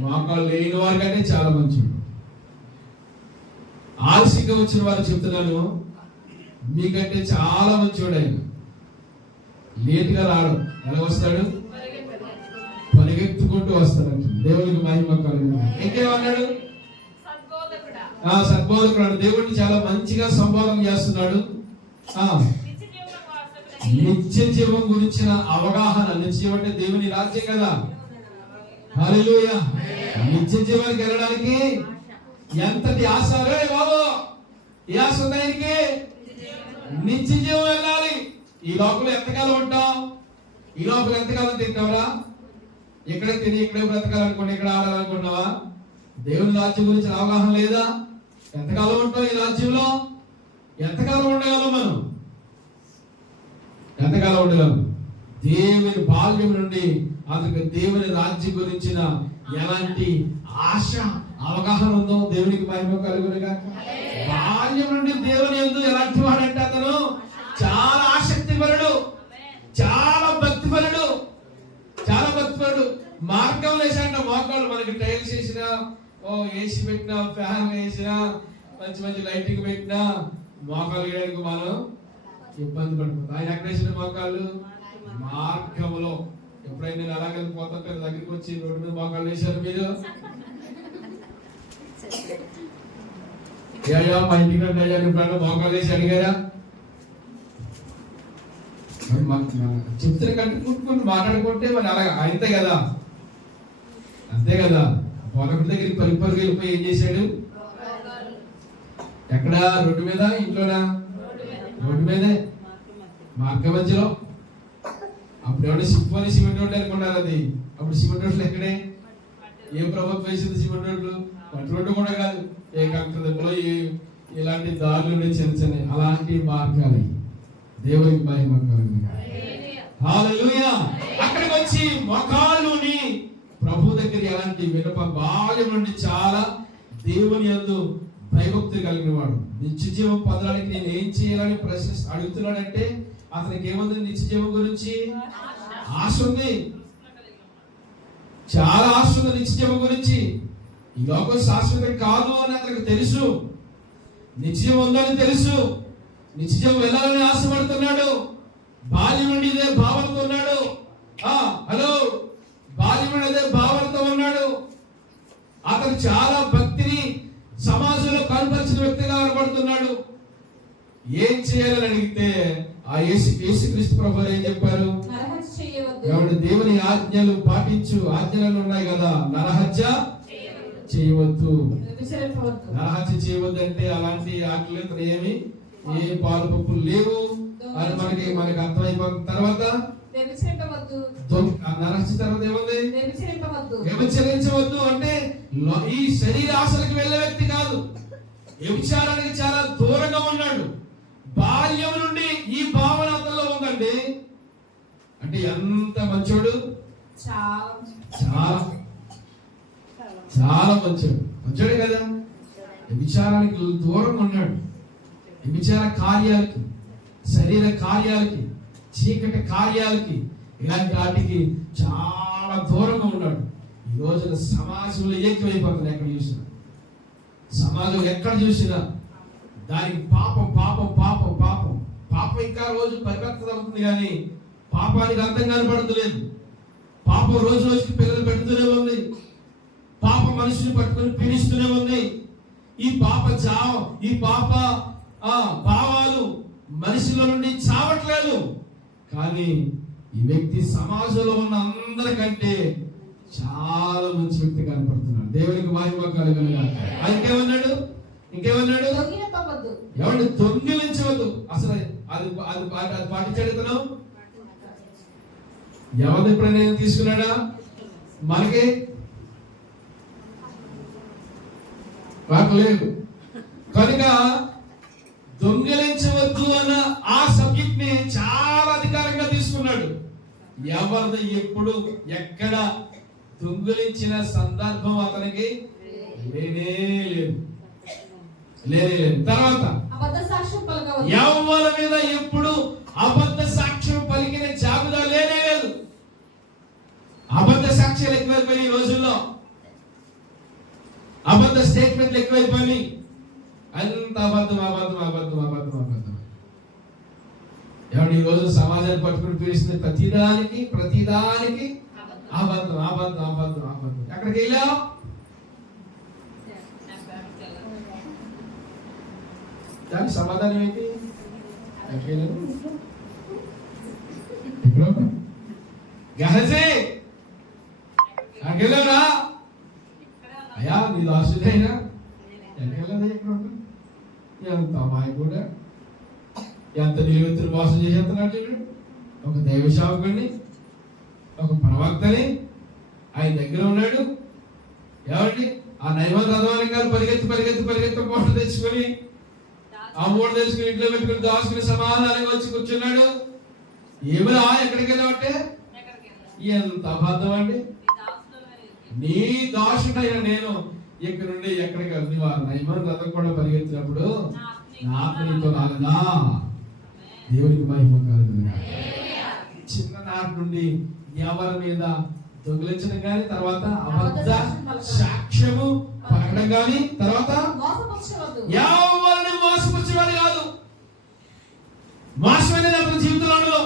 మోకాలు లేని వారికంటే చాలా మంచివాడు. ఆలస్యంగా వచ్చిన వారు చెప్తున్నాను, మీకంటే చాలా మంచివాడు ఆయన. లేట్గా రాడు. ఎలా వస్తాడు? పరిగెత్తుకుంటూ వస్తాడు. దేవునికి మహిమ కలుగును. ఇంకేమన్నాడు? సద్బోధకుడు. దేవుడిని చాలా మంచిగా సంబోధన చేస్తున్నాడు. నిత్య జీవం గురించిన అవగాహన. నిత్య జీవం అంటే దేవుని రాజ్యం కదా. హల్లెలూయా. నిత్య జీవానికి వెళ్ళడానికి ఎంతటి ఆశ బాబు! ఈ ఆశ ఉంది ఆయనకి. నిత్య జీవం వెళ్ళాలి. ఈ లోపల ఎంతకాలం ఉంటావు? ఈ లోపల ఎంతకాలం తింటావురా? ఇక్కడే తిని ఇక్కడే బ్రతకాలనుకోండి, ఇక్కడ ఆడాలనుకున్నావా? దేవుని రాజ్యం గురించి అవగాహన లేదా? ఎంతకాలం ఉంటావు ఈ రాజ్యంలో? ఎంతకాలం ఉండగలం మనం? ఎంతకాలం ఉండగలం? దేవుని బాల్యం నుండి అతనికి దేవుని రాజ్యం గురించిన ఎలాంటి ఆశ అవగాహన ఉందో దేవునికి మహిమ కలుగునుగా. బాల్యం నుండి దేవుని యందు ఎలాంటి వాడంటే అతను చాలా ఆసక్తిపరుడు, చాలా భక్తిపరుడు, చాలా భక్తిపరుడు. మార్గం వేసాడంట. మోకాళ్ళు మనకి టైల్స్ వేసినా, ఏసీ పెట్టినా, ఫ్యాన్ వేసినా, మంచి మంచి లైటింగ్ పెట్టినా మోకాలు వేయడానికి మనం ఇబ్బంది పడిపోతాం. ఆయన ఎక్కడ వేసిన మోకాళ్ళు? మార్గంలో. ఎప్పుడైనా నేను అలాగే పోతుంటే దగ్గరికి వచ్చి రోడ్డు మీద మోకాళ్ళు వేశారు మీరు? అయ్యా మా ఇంటికి రండి అయ్యా, ఇప్పుడు మోకాళ్ళు వేసి అడిగారా? చెప్తే కట్టుకుంటుకుంటూ మాట్లాడుకుంటే మరి అలాగా అంతే కదా, అంతే కదా. పొలకుడి దగ్గరికి పరిపరికి వెళ్ళిపోయి ఏం చేశాడు? ఎక్కడ? రోడ్డు మీద, ఇంట్లోనా? రోడ్డు మీదే, మార్గ మధ్యలో. అప్పుడు ఏమన్నా సింఫోని సిమెంట్ రోడ్లు అనుకున్నారు. అది అప్పుడు సిమెంట్ రోడ్లు ఎక్కడే? ఏ ప్రభుత్వం వేసింది సిమెంట్ రోడ్లు? పట్టు రోడ్డు కూడా కాదు, ఏ కక్కడలో ఇలాంటి దారులు చిన్న చిన్న అలాంటి మార్గాలు. దేవునికి మహిమ కలుగును. హల్లెలూయా. అక్కడికి వచ్చి మోకాళ్ళుని ప్రభు దగ్గర ఎలాంటి వినప బాల్యం నుండి చాలా దేవుని యందు భయభక్తి కలిగిన వాడు. నిత్య జీవం పొందడానికి నేను ఏం చేయాలని ప్రశ్న అడుగుతున్నాడంటే అతనికి ఏముంది? నిత్య జీవం గురించి ఆశ ఉంది. చాలా ఆశ ఉంది నిత్యజీవం గురించి. ఈ లోకం శాశ్వతం కాదు అని అతనికి తెలుసు. నిత్యజీవం ఉందని తెలుసు. నిత్యజీవం వెళ్ళాలని ఆశపడుతున్నాడు. బాల్యం నుండి ఇదే భావంతో ఉన్నాడు. హలో, బాల్యం నుండి అదే భావంతో ఉన్నాడు. అతను చాలా భక్తిని సమాజంలో కనపరిచిన వ్యక్తిగా కనబడుతున్నాడు. ఏం చేయాలని అడిగితే ఆ యేసుక్రీస్తు ప్రభువు ఏం చెప్పారు? కాబట్టి దేవుని ఆజ్ఞలు పాటించు. ఆజ్ఞలు ఉన్నాయి కదా, నరహత్య చేయవద్దు. నరహత్య చేయవద్దు అంటే అలాంటి ఆజ్ఞలు ఏమి ఏ పాలు పప్పులు లేవు అని మనకి అర్థమైపోయిన తర్వాత నరహత్య తర్వాత ఏముంది? వ్యభిచరించవద్దు అంటే ఈ శరీర ఆశలకు వెళ్ళే వ్యక్తి కాదు. వ్యభిచారానికి చాలా దూరంగా ఉన్నాడు. బాల్యం నుండి ఈ భావన అతనిలో ఉందండి. అంటే ఎంత మంచోడు, చాలా చాలా మంచోడే కదా. వ్యభిచారానికి దూరంగా ఉన్నాడు. వ్యభిచార కార్యాలకి, శరీర కార్యాలకి, చీకటి కార్యాలకి, ఇలాంటి వాటికి చాలా దూరంగా ఉన్నాడు. ఈ రోజున సమాజంలో ఏకమైపోతుంది. ఎక్కడ చూసినా సమాజం ఎక్కడ చూసినా దానికి పాపం పాపం పాపం పాపం పాపం ఇంకా రోజు పరివర్తన అవుతుంది, కానీ పాపానికి అర్థం కనపడలేదు. పాపం రోజు రోజుకి పిల్లలు పెడుతూనే ఉంది. పాప మనిషిని పట్టుకొని పీడిస్తూనే ఉంది. ఈ పాప భావాలు మనిషిలో నుండి చావట్లేదు. కానీ ఈ వ్యక్తి సమాజంలో ఉన్న అందరికంటే చాలా మంచి వ్యక్తి కనపడుతున్నాడు. దేవునికి మహిమ కలుగునుగాక. ఇంకేమన్నాడు? ఎవరిని దొంగిలించవద్దు. అసలు అది పాటించాడు ఇతను. ఎవరి నిర్ణయం తీసుకున్నాడా? మనకి లేదు కనుక దొంగిలించవద్దు అన్న ఆ సబ్జెక్ట్ ని చాలా అధికారంగా తీసుకున్నాడు. ఎవరిది ఎప్పుడు ఎక్కడ దొంగిలించిన సందర్భం అతనికి లేనే లేదు. తర్వాత ఎవరి మీద ఎప్పుడు అబద్ధ సాక్ష్యం పలికిన జాబితా లేనే లేదు. అబద్ధ సాక్ష్యాలు ఎక్కువైపోయి ఈ రోజుల్లో, అబద్ధ స్టేట్మెంట్లు ఎక్కువైపోయి, అంత అబద్ధం. ఎవరు ఈ రోజు సమాజాన్ని పట్టుకుని పీడిస్తుంది? ప్రతిదానికి అబద్ధం. ఎక్కడికి వెళ్ళావు? దానికి సమాధానం ఏంటి? వెళ్ళారా? అయ్యా నీ దాసుడైనా ఎంత అమ్మాయి కూడా ఎంత నిలువెత్తులు మోసం చేసేస్తున్నాడు. ఒక దైవ సేవకుడిని, ఒక ప్రవక్తని ఆయన దగ్గర ఉన్నాడు. ఏమండి ఆ నైవేద్య రథవానికి గారు పరిగెత్తి మూటలు తెచ్చుకొని ఆ మూట తెచ్చుకుని ఇంట్లో పెట్టుకుని దాచుకుని సమాధానంగా వచ్చి కూర్చున్నాడు. ఏమైనా ఎక్కడికి వెళ్ళావంటే ఎంత అబద్ధం అండి. నీ దాసుడైన నేను ఇక్కడ నుండి ఎక్కడికి వెళ్ళి వారు నైవేద్య రథం కూడా పరిగెత్తినప్పుడు నాకు నీతో రాలేదా? దేవునికి మహిమ కలుగును. చిన్ననాటి నుండి ఎవరి మీద దొంగిలించడం కానీ, తర్వాత అబద్ధ సాక్ష్యము పలకడం కానీ, తర్వాత ఎవరిని మోసపుచ్చేవాడు కాదు. మోసం అనేది అతని జీవితంలో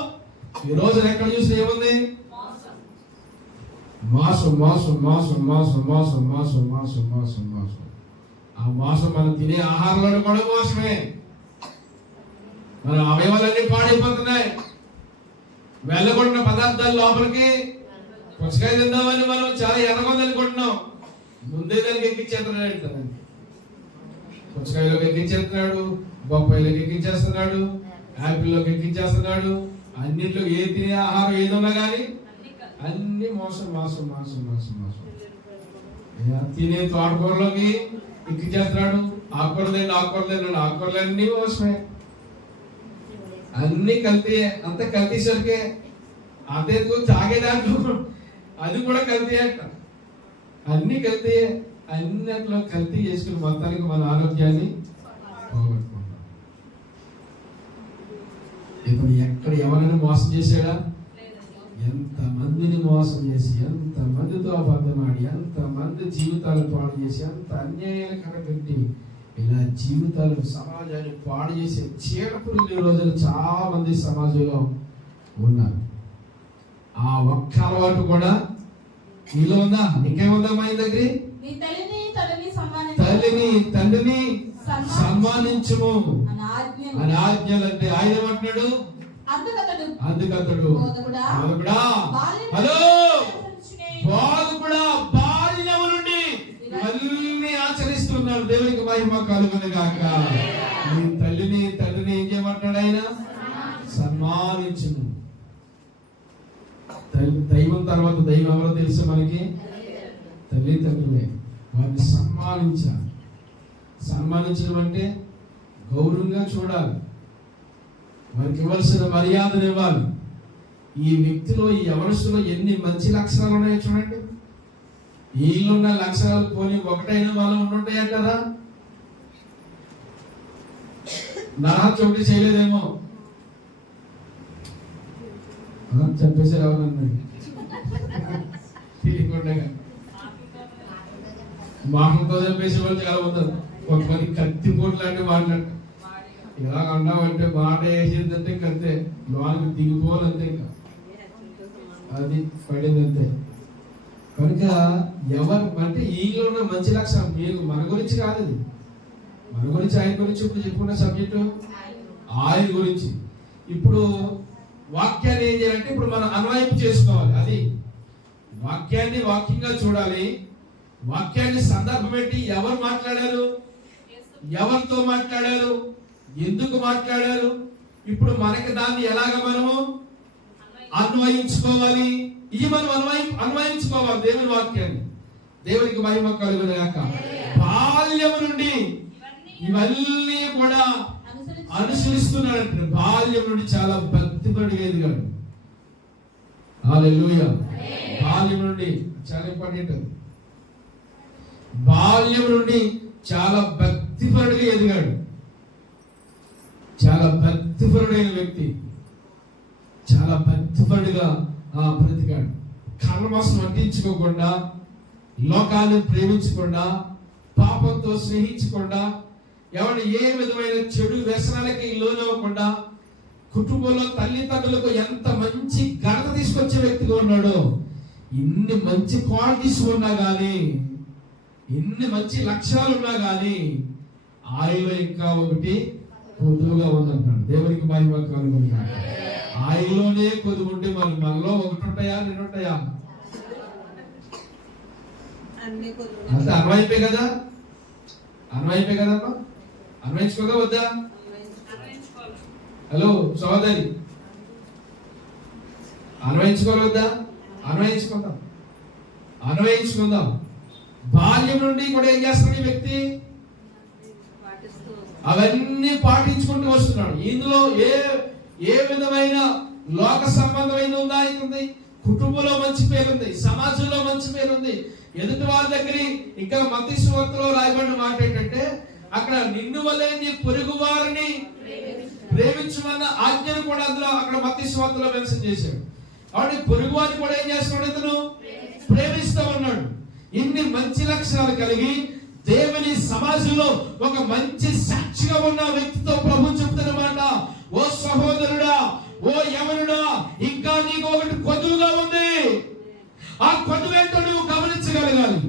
ఈ రోజు ఎక్కడ చూసి ఏముంది? మోసం. ఆ మోసం మనం తినే ఆహారంలో కూడా మోసమే. మన అవయవాలన్నీ పాడైపోతున్నాయి. వెళ్ళకుండా పదార్థాలు లోపలికి పుచ్చకాయ తిందామని మనం చాలా ఎర్రగొంది అనుకుంటున్నాం. ముందే దానికి ఎక్కించేస్తున్నాడు. పుచ్చకాయలోకి ఎక్కించేస్తున్నాడు, బొప్పాయిలోకి ఎక్కించేస్తున్నాడు, యాపిల్లోకి ఎక్కించేస్తున్నాడు. అన్నింటిలో ఏ తినే ఆహారం ఏది ఉన్నా కానీ అన్ని మోసం. తినే తోటకూరలోకి ఎక్కించేస్తున్నాడు. ఆకుకూరలు అన్ని మోసమే. అన్ని కల్తీ. అంత కల్తీసరికే. అంతే తాగే దాంట్లో అది కూడా కల్తీ అంట. అన్ని కల్తీ. అన్నిట్లో కల్తీ చేసుకుని మొత్తానికి మన ఆరోగ్యాన్ని పోగొట్టుకుంటాం. ఇప్పుడు ఎక్కడ ఎవరైనా మోసం చేశాడా? ఎంత మందిని మోసం చేసి, ఎంత మందితో అబద్ధమాడి, ఎంత మంది జీవితాలు పాడు చేసి, ఎంత అన్యాయాలు కరగట్టి ఇలా జీవితాలు సమాజాన్ని పాడు చేసే చీడపురుగులు ఈ రోజులు చాలా మంది సమాజంలో ఉన్నారు. ఆ ఒక్క అలవాటు కూడా నీలో ఉందా? ఇంకేముందా? మా దగ్గర తల్లిని తండ్రిని సన్మానించుము అని ఆజ్ఞలు అంటే ఆయన ఏమంటున్నాడు? అందుకతడు హలో బోధకుడా బాల్యము నుండి ఇవన్నీ ఆచరిస్తున్నాడు. దేవునికి మహిమ కలుగును గాక. నీ తల్లిని తండ్రిని ఏం చేయమంటాడు ఆయన? సన్మానించుము. దైవం తర్వాత దైవం ఎవరో తెలుసు మనకి? తల్లి తండ్రులే. వారిని సన్మానించాలి. సన్మానించడం అంటే గౌరవంగా చూడాలి, వారికి ఇవ్వాల్సిన మర్యాదను ఇవ్వాలి. ఈ వ్యక్తిలో, ఈ యవనస్తులో ఎన్ని మంచి లక్షణాలు ఉన్నాయో చూడండి. వీళ్ళున్న లక్షణాలు పోనీ ఒకటైనా వాళ్ళు ఉండుంటాయి కదా. నరహ చోటి చేయలేదేమో చెప్పేసారు ఎవరన్నా తెలియకుండా. మాటలతో చెప్పేసి వాళ్ళు చాలా ఉంటారు. కొంతమంది కత్తి పోటు లాంటి మాట్లాడు. ఇలా అన్నామంటే మాట వేసేదంటే కత్తే లోనికి దిగిపోవాలంతే, ఇంకా అది పడింది అంతే. కనుక ఎవరు అంటే ఈలో ఉన్న మంచి లక్షణం మీకు మన గురించి కాదు, అది మన గురించి, ఆయన గురించి. ఇప్పుడు చెప్పుకున్న సబ్జెక్టు ఆయన గురించి. ఇప్పుడు వాక్యాన్ని ఏం చేయాలంటే ఇప్పుడు మనం అన్వయింపు చేసుకోవాలి. అది వాక్యాన్ని వాక్యంగా చూడాలి. వాక్యాన్ని సందర్భం పెట్టి ఎవరు మాట్లాడారు, ఎవరితో మాట్లాడారు, ఎందుకు మాట్లాడారు, ఇప్పుడు మనకి దాన్ని ఎలాగ మనము అన్వయించుకోవాలి. ఇది మనం అన్వయించుకోవాలి దేవుని వాక్యాన్ని. దేవునికి మహిమ కలుగును గాక. బాల్యము నుండి ఇవన్నీ కూడా అనుసరిస్తున్నాడంటే బాల్యం నుండి చాలా భక్తిపరుడుగా ఎదిగాడు. హల్లెలూయా. బాల్యం నుండి చాలా ఇంపార్టెంట్. బాల్యం నుండి చాలా భక్తిపరుడుగా ఎదిగాడు. చాలా భక్తిపరుడైన వ్యక్తి, చాలా భక్తిపరుడుగా బ్రతికాడు. కర్మవాసన అంటించుకోకుండా, లోకాన్ని ప్రేమించకుండా, పాపంతో స్నేహించకుండా, ఎవరు ఏ విధమైన చెడు వ్యసనాలకి లోనవ్వకుండా, కుటుంబంలో తల్లిదండ్రులకు ఎంత మంచి ఘనత తీసుకొచ్చే వ్యక్తిగా ఉన్నాడు. ఇన్ని మంచి క్వాలిటీస్ ఉన్నా కానీ, ఇన్ని మంచి లక్షణాలు ఉన్నా కానీ ఆయనలో ఇంకా ఒకటి కొద్దుగా ఉందంటాడు. దేవునికి మహిమ కలుగును గాక. ఆయనలోనే కొద్ది ఉంటే మరి మనలో ఒకటి ఉంటాయా, రెండు ఉంటాయా? అంతే అన్వయిపే కదా, అన్వయిపే కదమ్మా. అన్వయించుకోగా వద్దా? హలో సోదరి, అన్వయించుకోవాలి వద్దా? అన్వయించుకుందాం. బాల్యం నుండి కూడా ఏం చేస్తాడు ఈ వ్యక్తి? అవన్నీ పాటించుకుంటూ వస్తున్నాడు. ఇందులో ఏ విధమైన లోక సంబంధమైన ఉందా? అవుతుంది. కుటుంబంలో మంచి పేరుంది, సమాజంలో మంచి పేరుంది, ఎదుటి వాళ్ళ దగ్గర. ఇంకా మత్తయి సువార్తలో రాయబడిన మాట ఏంటంటే, అక్కడ నిన్ను వలె నీ పొరుగు వారిని ప్రేమించమన్న ఆజ్ఞను కూడా అందులో అక్కడ మత్తయి సువార్తలో మెన్షన్ చేశాడు. కాబట్టి పొరుగు వారిని కూడా ఏం చేస్తున్నాడు? ఇతను ప్రేమిస్తూ ఉన్నాడు. ఇన్ని మంచి లక్షణాలు కలిగి దేవుని సమాజంలో ఒక మంచి సాక్షిగా ఉన్న వ్యక్తితో ప్రభు చెప్తున్నమాట, ఓ సహోదరుడా, ఓ యవనుడా, ఇంకా నీకు ఒకటి కొదువుగా ఉంది. ఆ కొదువు ఏంటో నువ్వు గమనించగలగాలి.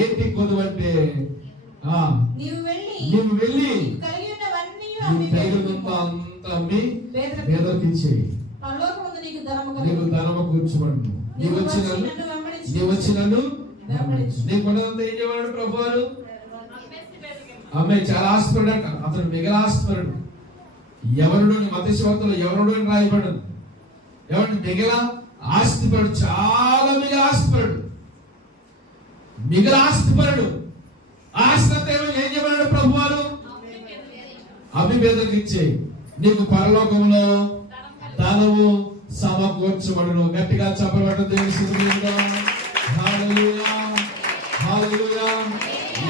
ఏంటి కొదువు అంటే? నీవు వెళ్ళి అంతా అమ్మి పేదలకు ఇచ్చేయి, నీకు ధనము కూర్చోబడును. నీవు వచ్చి నన్ను నీకున్నదంతా ఏం చేయమన్నాడు ప్రభు వారు? అమ్మాయి చాలా ఆస్తిపరుడు అంట. అతను మిగల ఆస్తిపరుడు. ఎవరుడు మత్తయి సువార్తలో ఎవరుడు అని రాయబడదు. ఎవరు మిగల ఆస్తిపరుడు, చాలా మిగల ఆస్తిపరుడు, మిగల ఆస్తిపరుడు. ఆస్తి ఏం చేయమన్నాడు ప్రభు వారు? అభిభేదకు ఇచ్చే, నీకు పరలోకంలో ధనము సమకూర్చబడును. గట్టిగా చెప్పబడ్డ దేవుని స్తుతించుదాం. హల్లెలూయా, హల్లెలూయా.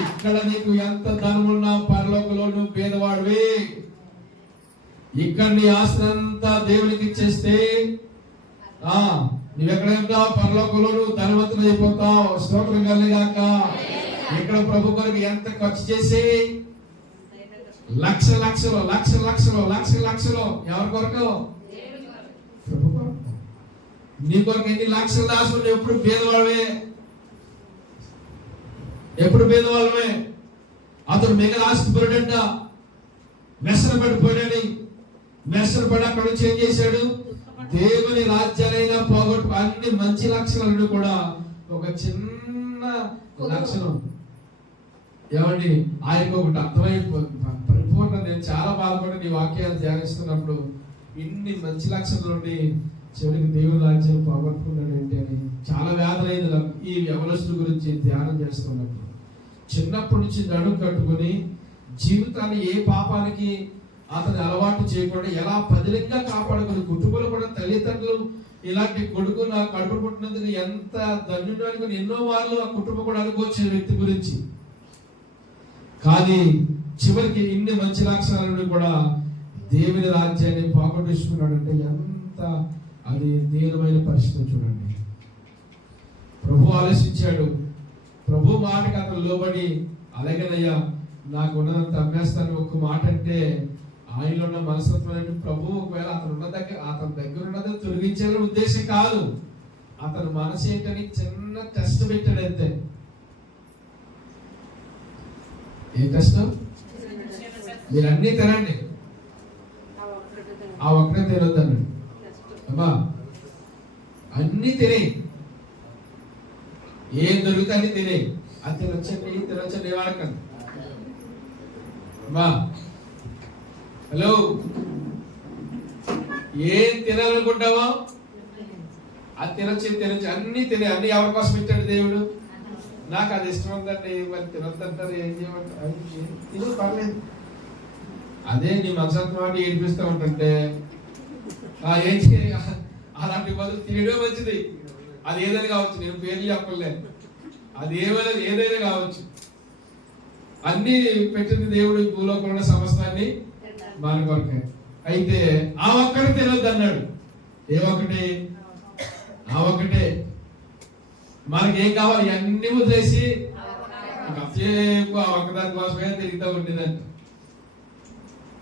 ఇక్కడ నీకు ఎంత ధనమున్నా పరలోకంలో నువ్వు పేదవాడివి. ఇక్కడ నీ ఆస్తి అంతా దేవునికి ఇచ్చేస్తే నువ్వెక్కడ ఉంటావు? పరలోకంలో నువ్వు ధనవంతులు అయిపోతావు. స్తోత్రం కలిగాక. ఇక్కడ ప్రభు కొరకు ఎంత ఖర్చు చేసి లక్షలు లక్షలు లక్షలు లక్షలు లక్షలు లక్షలు ఎవరి కొరకు? ప్రభు కొరకు. నీ కొరకు ఎన్ని లక్షలు దాచుకుంటే ఎప్పుడు పేదవాళ్ళమే, ఎప్పుడు పేదవాళ్ళమే. అతను మిగతా ఆస్తిపరుడంట, వ్యసనపడిపోయాడని వ్యసనపడి అక్కడ నుంచి ఏం చేశాడు? దేవుని రాజ్యాలైనా పోగొట్టు అన్ని మంచి లక్షణాలను కూడా ఒక చిన్న లక్షణం ఏమండి ఆయనకు ఒకటి అర్థమైపోతుంది పరిపూర్ణ. నేను చాలా బాధపడి నీ వాక్యాలు ధ్యానిస్తున్నప్పుడు ఇన్ని మంచి లక్షణాలు ఉండి చివరికి దేవుని రాజ్యం పోగొట్టుకున్నాడు ఏంటి అని చాలా వేదనైంది నాకు ఈ యవనస్తుల గురించి ధ్యానం చేస్తున్నప్పుడు. చిన్నప్పటి నుంచి నడుము కట్టుకుని జీవితాన్ని ఏ పాపానికి అతని అలవాటు చేయకుండా ఎలా పదిలంగా కాపాడుకుని కుటుంబంలో కూడా తల్లిదండ్రులు ఇలాంటి కొడుకు నా కడుపు పుట్టినందుకు ఎంత ధన్యుడు అనుకుని ఎన్నో వారు ఆ కుటుంబం కూడా అనుకోవచ్చు వ్యక్తి గురించి. కానీ చివరికి ఇన్ని మంచి లక్షణాలను కూడా దేవుని రాజ్యాన్ని పోగొట్టుకున్నాడంటే ఎంత అది దీనమైన పరిస్థితి చూడండి. ప్రభు ఆలోచించాడు. ప్రభు మాటకి అతను లోబడి అలాగేనయ్యా నాకు ఉన్నదంత అమ్మేస్తాను ఒక్క మాట అంటే ఆయనలో ఉన్న మనస్తత్వం అంటే ప్రభు ఒకవేళ అతని దగ్గర ఉన్నది తొలగించాలని ఉద్దేశం కాదు. అతను మనసు ఏంటని చిన్న టెస్ట్ పెట్టాడు అంతే. ఏ టెస్ట్? మీరు అన్ని తినండి, ఆ ఒక్కడే తినొద్దండి అమ్మా. అన్ని తినే, ఏం దొరికితే అన్ని తినే. అది తినొచ్చండి వాడకండి అమ్మా. హలో, ఏం తినాలనుకుంటావో అది తినొచ్చు అన్ని తినే. అన్ని ఎవరి కోసం పెట్టాడు దేవుడు? నాకు అది ఇష్టం ఉందండి మరి తినొద్దంటారు, ఏం చేయమంటారు? తిను పర్లేదు. అదే నీ మనసత్వం ఏడిపిస్తూ ఉంటుంటే ఏం చేయ అలాంటి బదులు తినడం మంచిది. అది ఏదైనా కావచ్చు, నేను పేర్లు చెప్పలేదు, అది ఏదైనా కావచ్చు. అన్ని పెట్టింది దేవుడు భూలోకంలో సమస్తాన్ని మన కొరకే. అయితే ఆ ఒక్కటి తినొద్దు అన్నాడు. ఏ ఒక్కటి? ఆ ఒక్కటే. మనకేం కావాలి? అన్ని వదిలేసి కాసేపు ఆ ఒక్కదాని కోసమే తిరుగుతూ ఉండేదంట.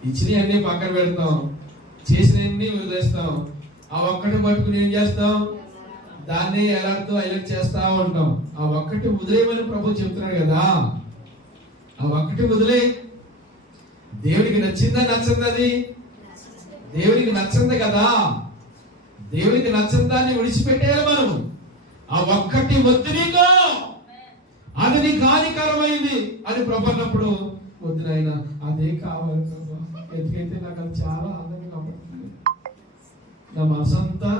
ఇచ్చినవి అన్ని పక్కన పెడతాం, చేసినవన్నీ వదిలేస్తాం. ఆ ఒక్కటి పట్టుకుని ఏం చేస్తాం? దాన్ని ఎలాంటి హైలైట్ చేస్తా ఉంటాం. ఆ ఒక్కటి వదిలేయమని ప్రభు చెప్తున్నాడు కదా. ఆ ఒక్కటి వదిలే. దేవునికి నచ్చిందా నచ్చంది? దేవునికి నచ్చంది కదా. దేవునికి నచ్చందాన్ని విడిచిపెట్టేయాలి మనం. ఆ ఒక్కటి వద్దు నీకు, అది నీకు హానికరమైంది అని ప్రభు అన్నప్పుడు వద్దు నాయన అదే కావాలి ప్రభు. ఎందుకైతే నాకు అది చాలా ఆనందంగా కనబడుతుంది. నా మనసు అంతా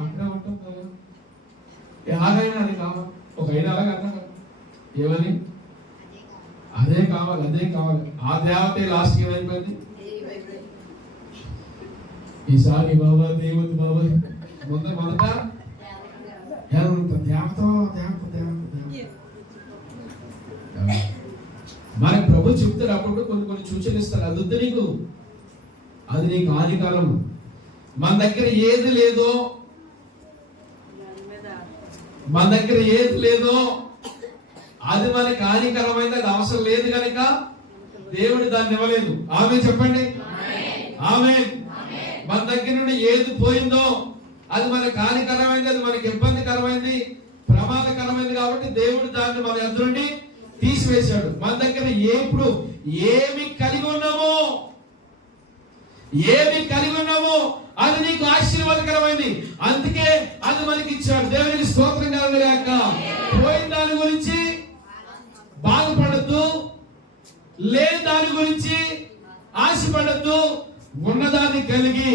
అక్కడే ఉంటుంది కదా. ఎలాగైనా అది కావాలి. ఒక అయినా అలాగ అన్నా ఏమని? అదే కావాలి, అదే కావాలి. ఆ దేవతే లాస్ట్ ఏమైపోయింది? ఈసారి బాబా దేవుడు బాబా మొదట దేవత. మన ప్రభు చెప్తాడు అప్పుడు కొన్ని సూచనలు ఇస్తారు. అది వద్దు నీకు, అది నీకు హానికరం. మన దగ్గర ఏది లేదో అది మనకి హానికరమైంది, అది అవసరం లేదు కనుక దేవుడు దాన్ని ఇవ్వలేదు. ఆమె చెప్పండి, ఆమె. మన దగ్గర నుండి ఏది పోయిందో అది మనకి హానికరమైంది, అది మనకి ఇబ్బందికరమైంది, ప్రమాదకరమైంది కాబట్టి దేవుడు దాన్ని మన ఎదురు నుండి తీసివేశాడు. మన దగ్గర ఇప్పుడు ఏమి కలిగి ఉన్నామో అది నీకు ఆశీర్వాదకరమైంది, అందుకే అది మనకి ఇచ్చాడు. దేవునికి స్తోత్రం కలగలేక పోయిన దాని గురించి బాధపడద్దు, లేని దాని గురించి ఆశపడద్దు. ఉన్నదాన్ని కలిగి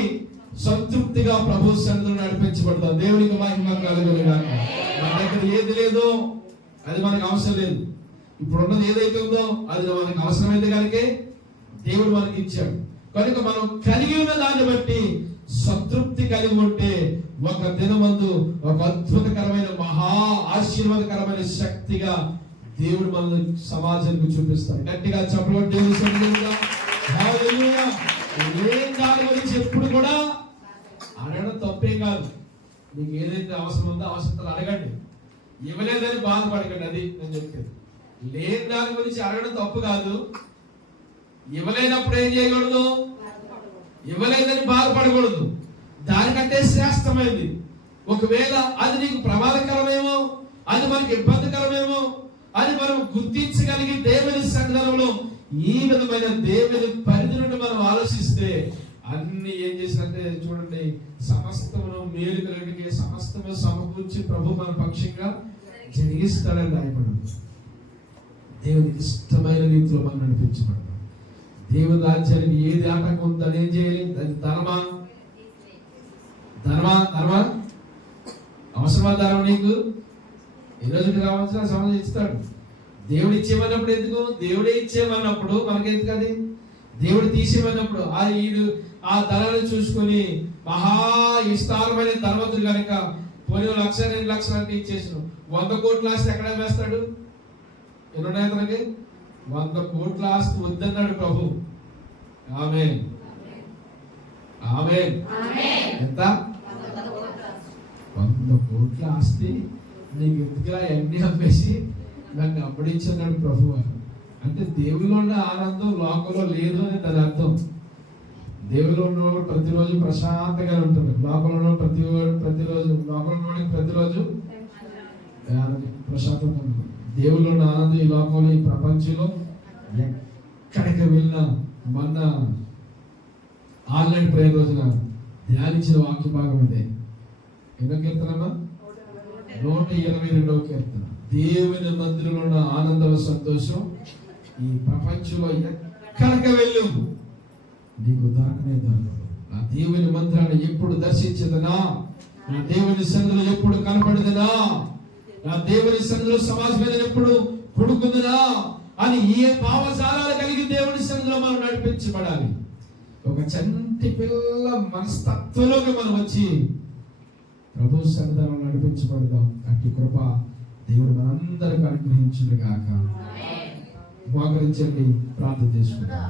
సంతృప్తిగా ప్రభు సన్నిధిలో నడిపించబడతాం. దేవునికి మహిమ కలుగునుగాక. మన దగ్గర ఏది లేదో అది మనకు అవసరం లేదు. ఇప్పుడు ఉన్నది ఏదైతే ఉందో అది మనకు అవసరమైంది కనుక దేవుడు మనకి ఇచ్చాడు. కనుక మనం కలిగి ఉన్న దాన్ని బట్టి సంతృప్తి కలిగి ఉంటే ఒక దినమందు ఒక అద్భుతకరమైన మహా ఆశీర్వాదకరమైన శక్తిగా దేవుడు మన సమాజానికి చూపిస్తాడు. గట్టిగా చెప్పడం దేవుడు. ఏం దాని గురించి ఎప్పుడు కూడా అనడం తప్పేం కాదు. నీకు ఏదైతే అవసరం ఉందో అవసరతలు అడగండి, ఇవ్వలేదని బాధపడకండి. అది నేను చెప్పేది. లేని దాని గురించి అడగడం తప్పు కాదు. ఇవ్వలేనప్పుడు ఏం చేయకూడదు? ఇవ్వలేదని బాధపడకూడదు. దానికంటే శ్రేష్టమైంది. ఒకవేళ అది నీకు ప్రమాదకరమేమో, అది మనకి ఇబ్బందికరమేమో, అది మనం గుర్తించగలిగి దేవుని సన్నిధానంలో ఈ విధమైన దేవుని పరిధి నుండి మనం ఆలోచిస్తే అన్ని ఏం చేసినట్టే చూడండి, సమస్తమును మేలు కలిగి సమస్తము సమకూర్చి ప్రభు మన పక్షంగా జరిగిస్తాడని రాయబడింది. దేవునికి ఇష్టమైన రీతిలో మనం నడిపించబడతాం. దేవుని రాజ్యానికి ఏది ఆటంకం ఉందని ఏం చేయాలి? అది ధర్మా అవసరమా? ధర్మం నీకు ఈ రోజుకి రావాల్సిన సమయం ఇస్తాడు. దేవుడు ఇచ్చేమన్నప్పుడు ఎందుకు? దేవుడే ఇచ్చేమన్నప్పుడు మనకెందుకు? అది దేవుడు తీసేమన్నప్పుడు ఆ ధరలు చూసుకొని మహా విస్తారమైన ధనవంతుడు కనుక పోనీ 1,00,000 2,00,000 అంటే ఇచ్చేసిన 100 కోట్ల ఆస్తి ఎక్కడ వేస్తాడు? ఎన్నున్నాయి తనకి? 100 కోట్ల ఆస్తి వద్దన్నాడు ప్రభు. ఆమేన్, ఆమేన్. ఎంత? 100 కోట్ల ఆస్తి నీకు ఎందుకులా ఎన్ని అమ్మేసి నన్ను అప్పడించన్నాడు ప్రభు. అంటే దేవులో ఉన్న ఆనందం లోకంలో లేదు అని దాని అర్థం. దేవులో ఉన్నవాడు ప్రతిరోజు ప్రశాంతంగా ఉంటాడు. లోకంలో ఉన్న ప్రతిరోజు ప్రశాంతంగా ఉంటాడు. దేవులో ఉన్న ఆనందం ఈ లోకంలో, ఈ ప్రపంచంలో ఎక్కడికి వెళ్ళినా మొన్న ఆన్లైన్ ప్రేయర్ రోజున ధ్యానించిన వాక్య భాగం ఇదే. ఎన్నో కీర్తనమ్మా? 122వ కీర్తన. దేవుని మందిరంలో ఉన్న ఆనందం, సంతోషం ఈ ప్రపంచంలో ఎక్కడికి వెళ్ళు నీకు దొరకనే దొరకదు. నా దేవుని మందిరాన్ని ఎప్పుడు దర్శించదనా, నా దేవుని సన్నిధిలో ఎప్పుడు కనపడదనా, నా దేవుని సన్నిధిలో సమాజం మీద ఎప్పుడు కొడుకుందనా అని ఏ భావజాలాలు కలిగి దేవుని సన్నిధిలో మనం నడిపించబడాలి. ఒక చంటి పిల్ల మనస్తత్వంలోకి మనం వచ్చి ప్రభు సన్నిధానం నడిపించబడదాం. అట్టి కృప దేవుడు మనందరికి అనుగ్రహించును గాక. మోకరించండి, ప్రార్థన చేసుకుందాం.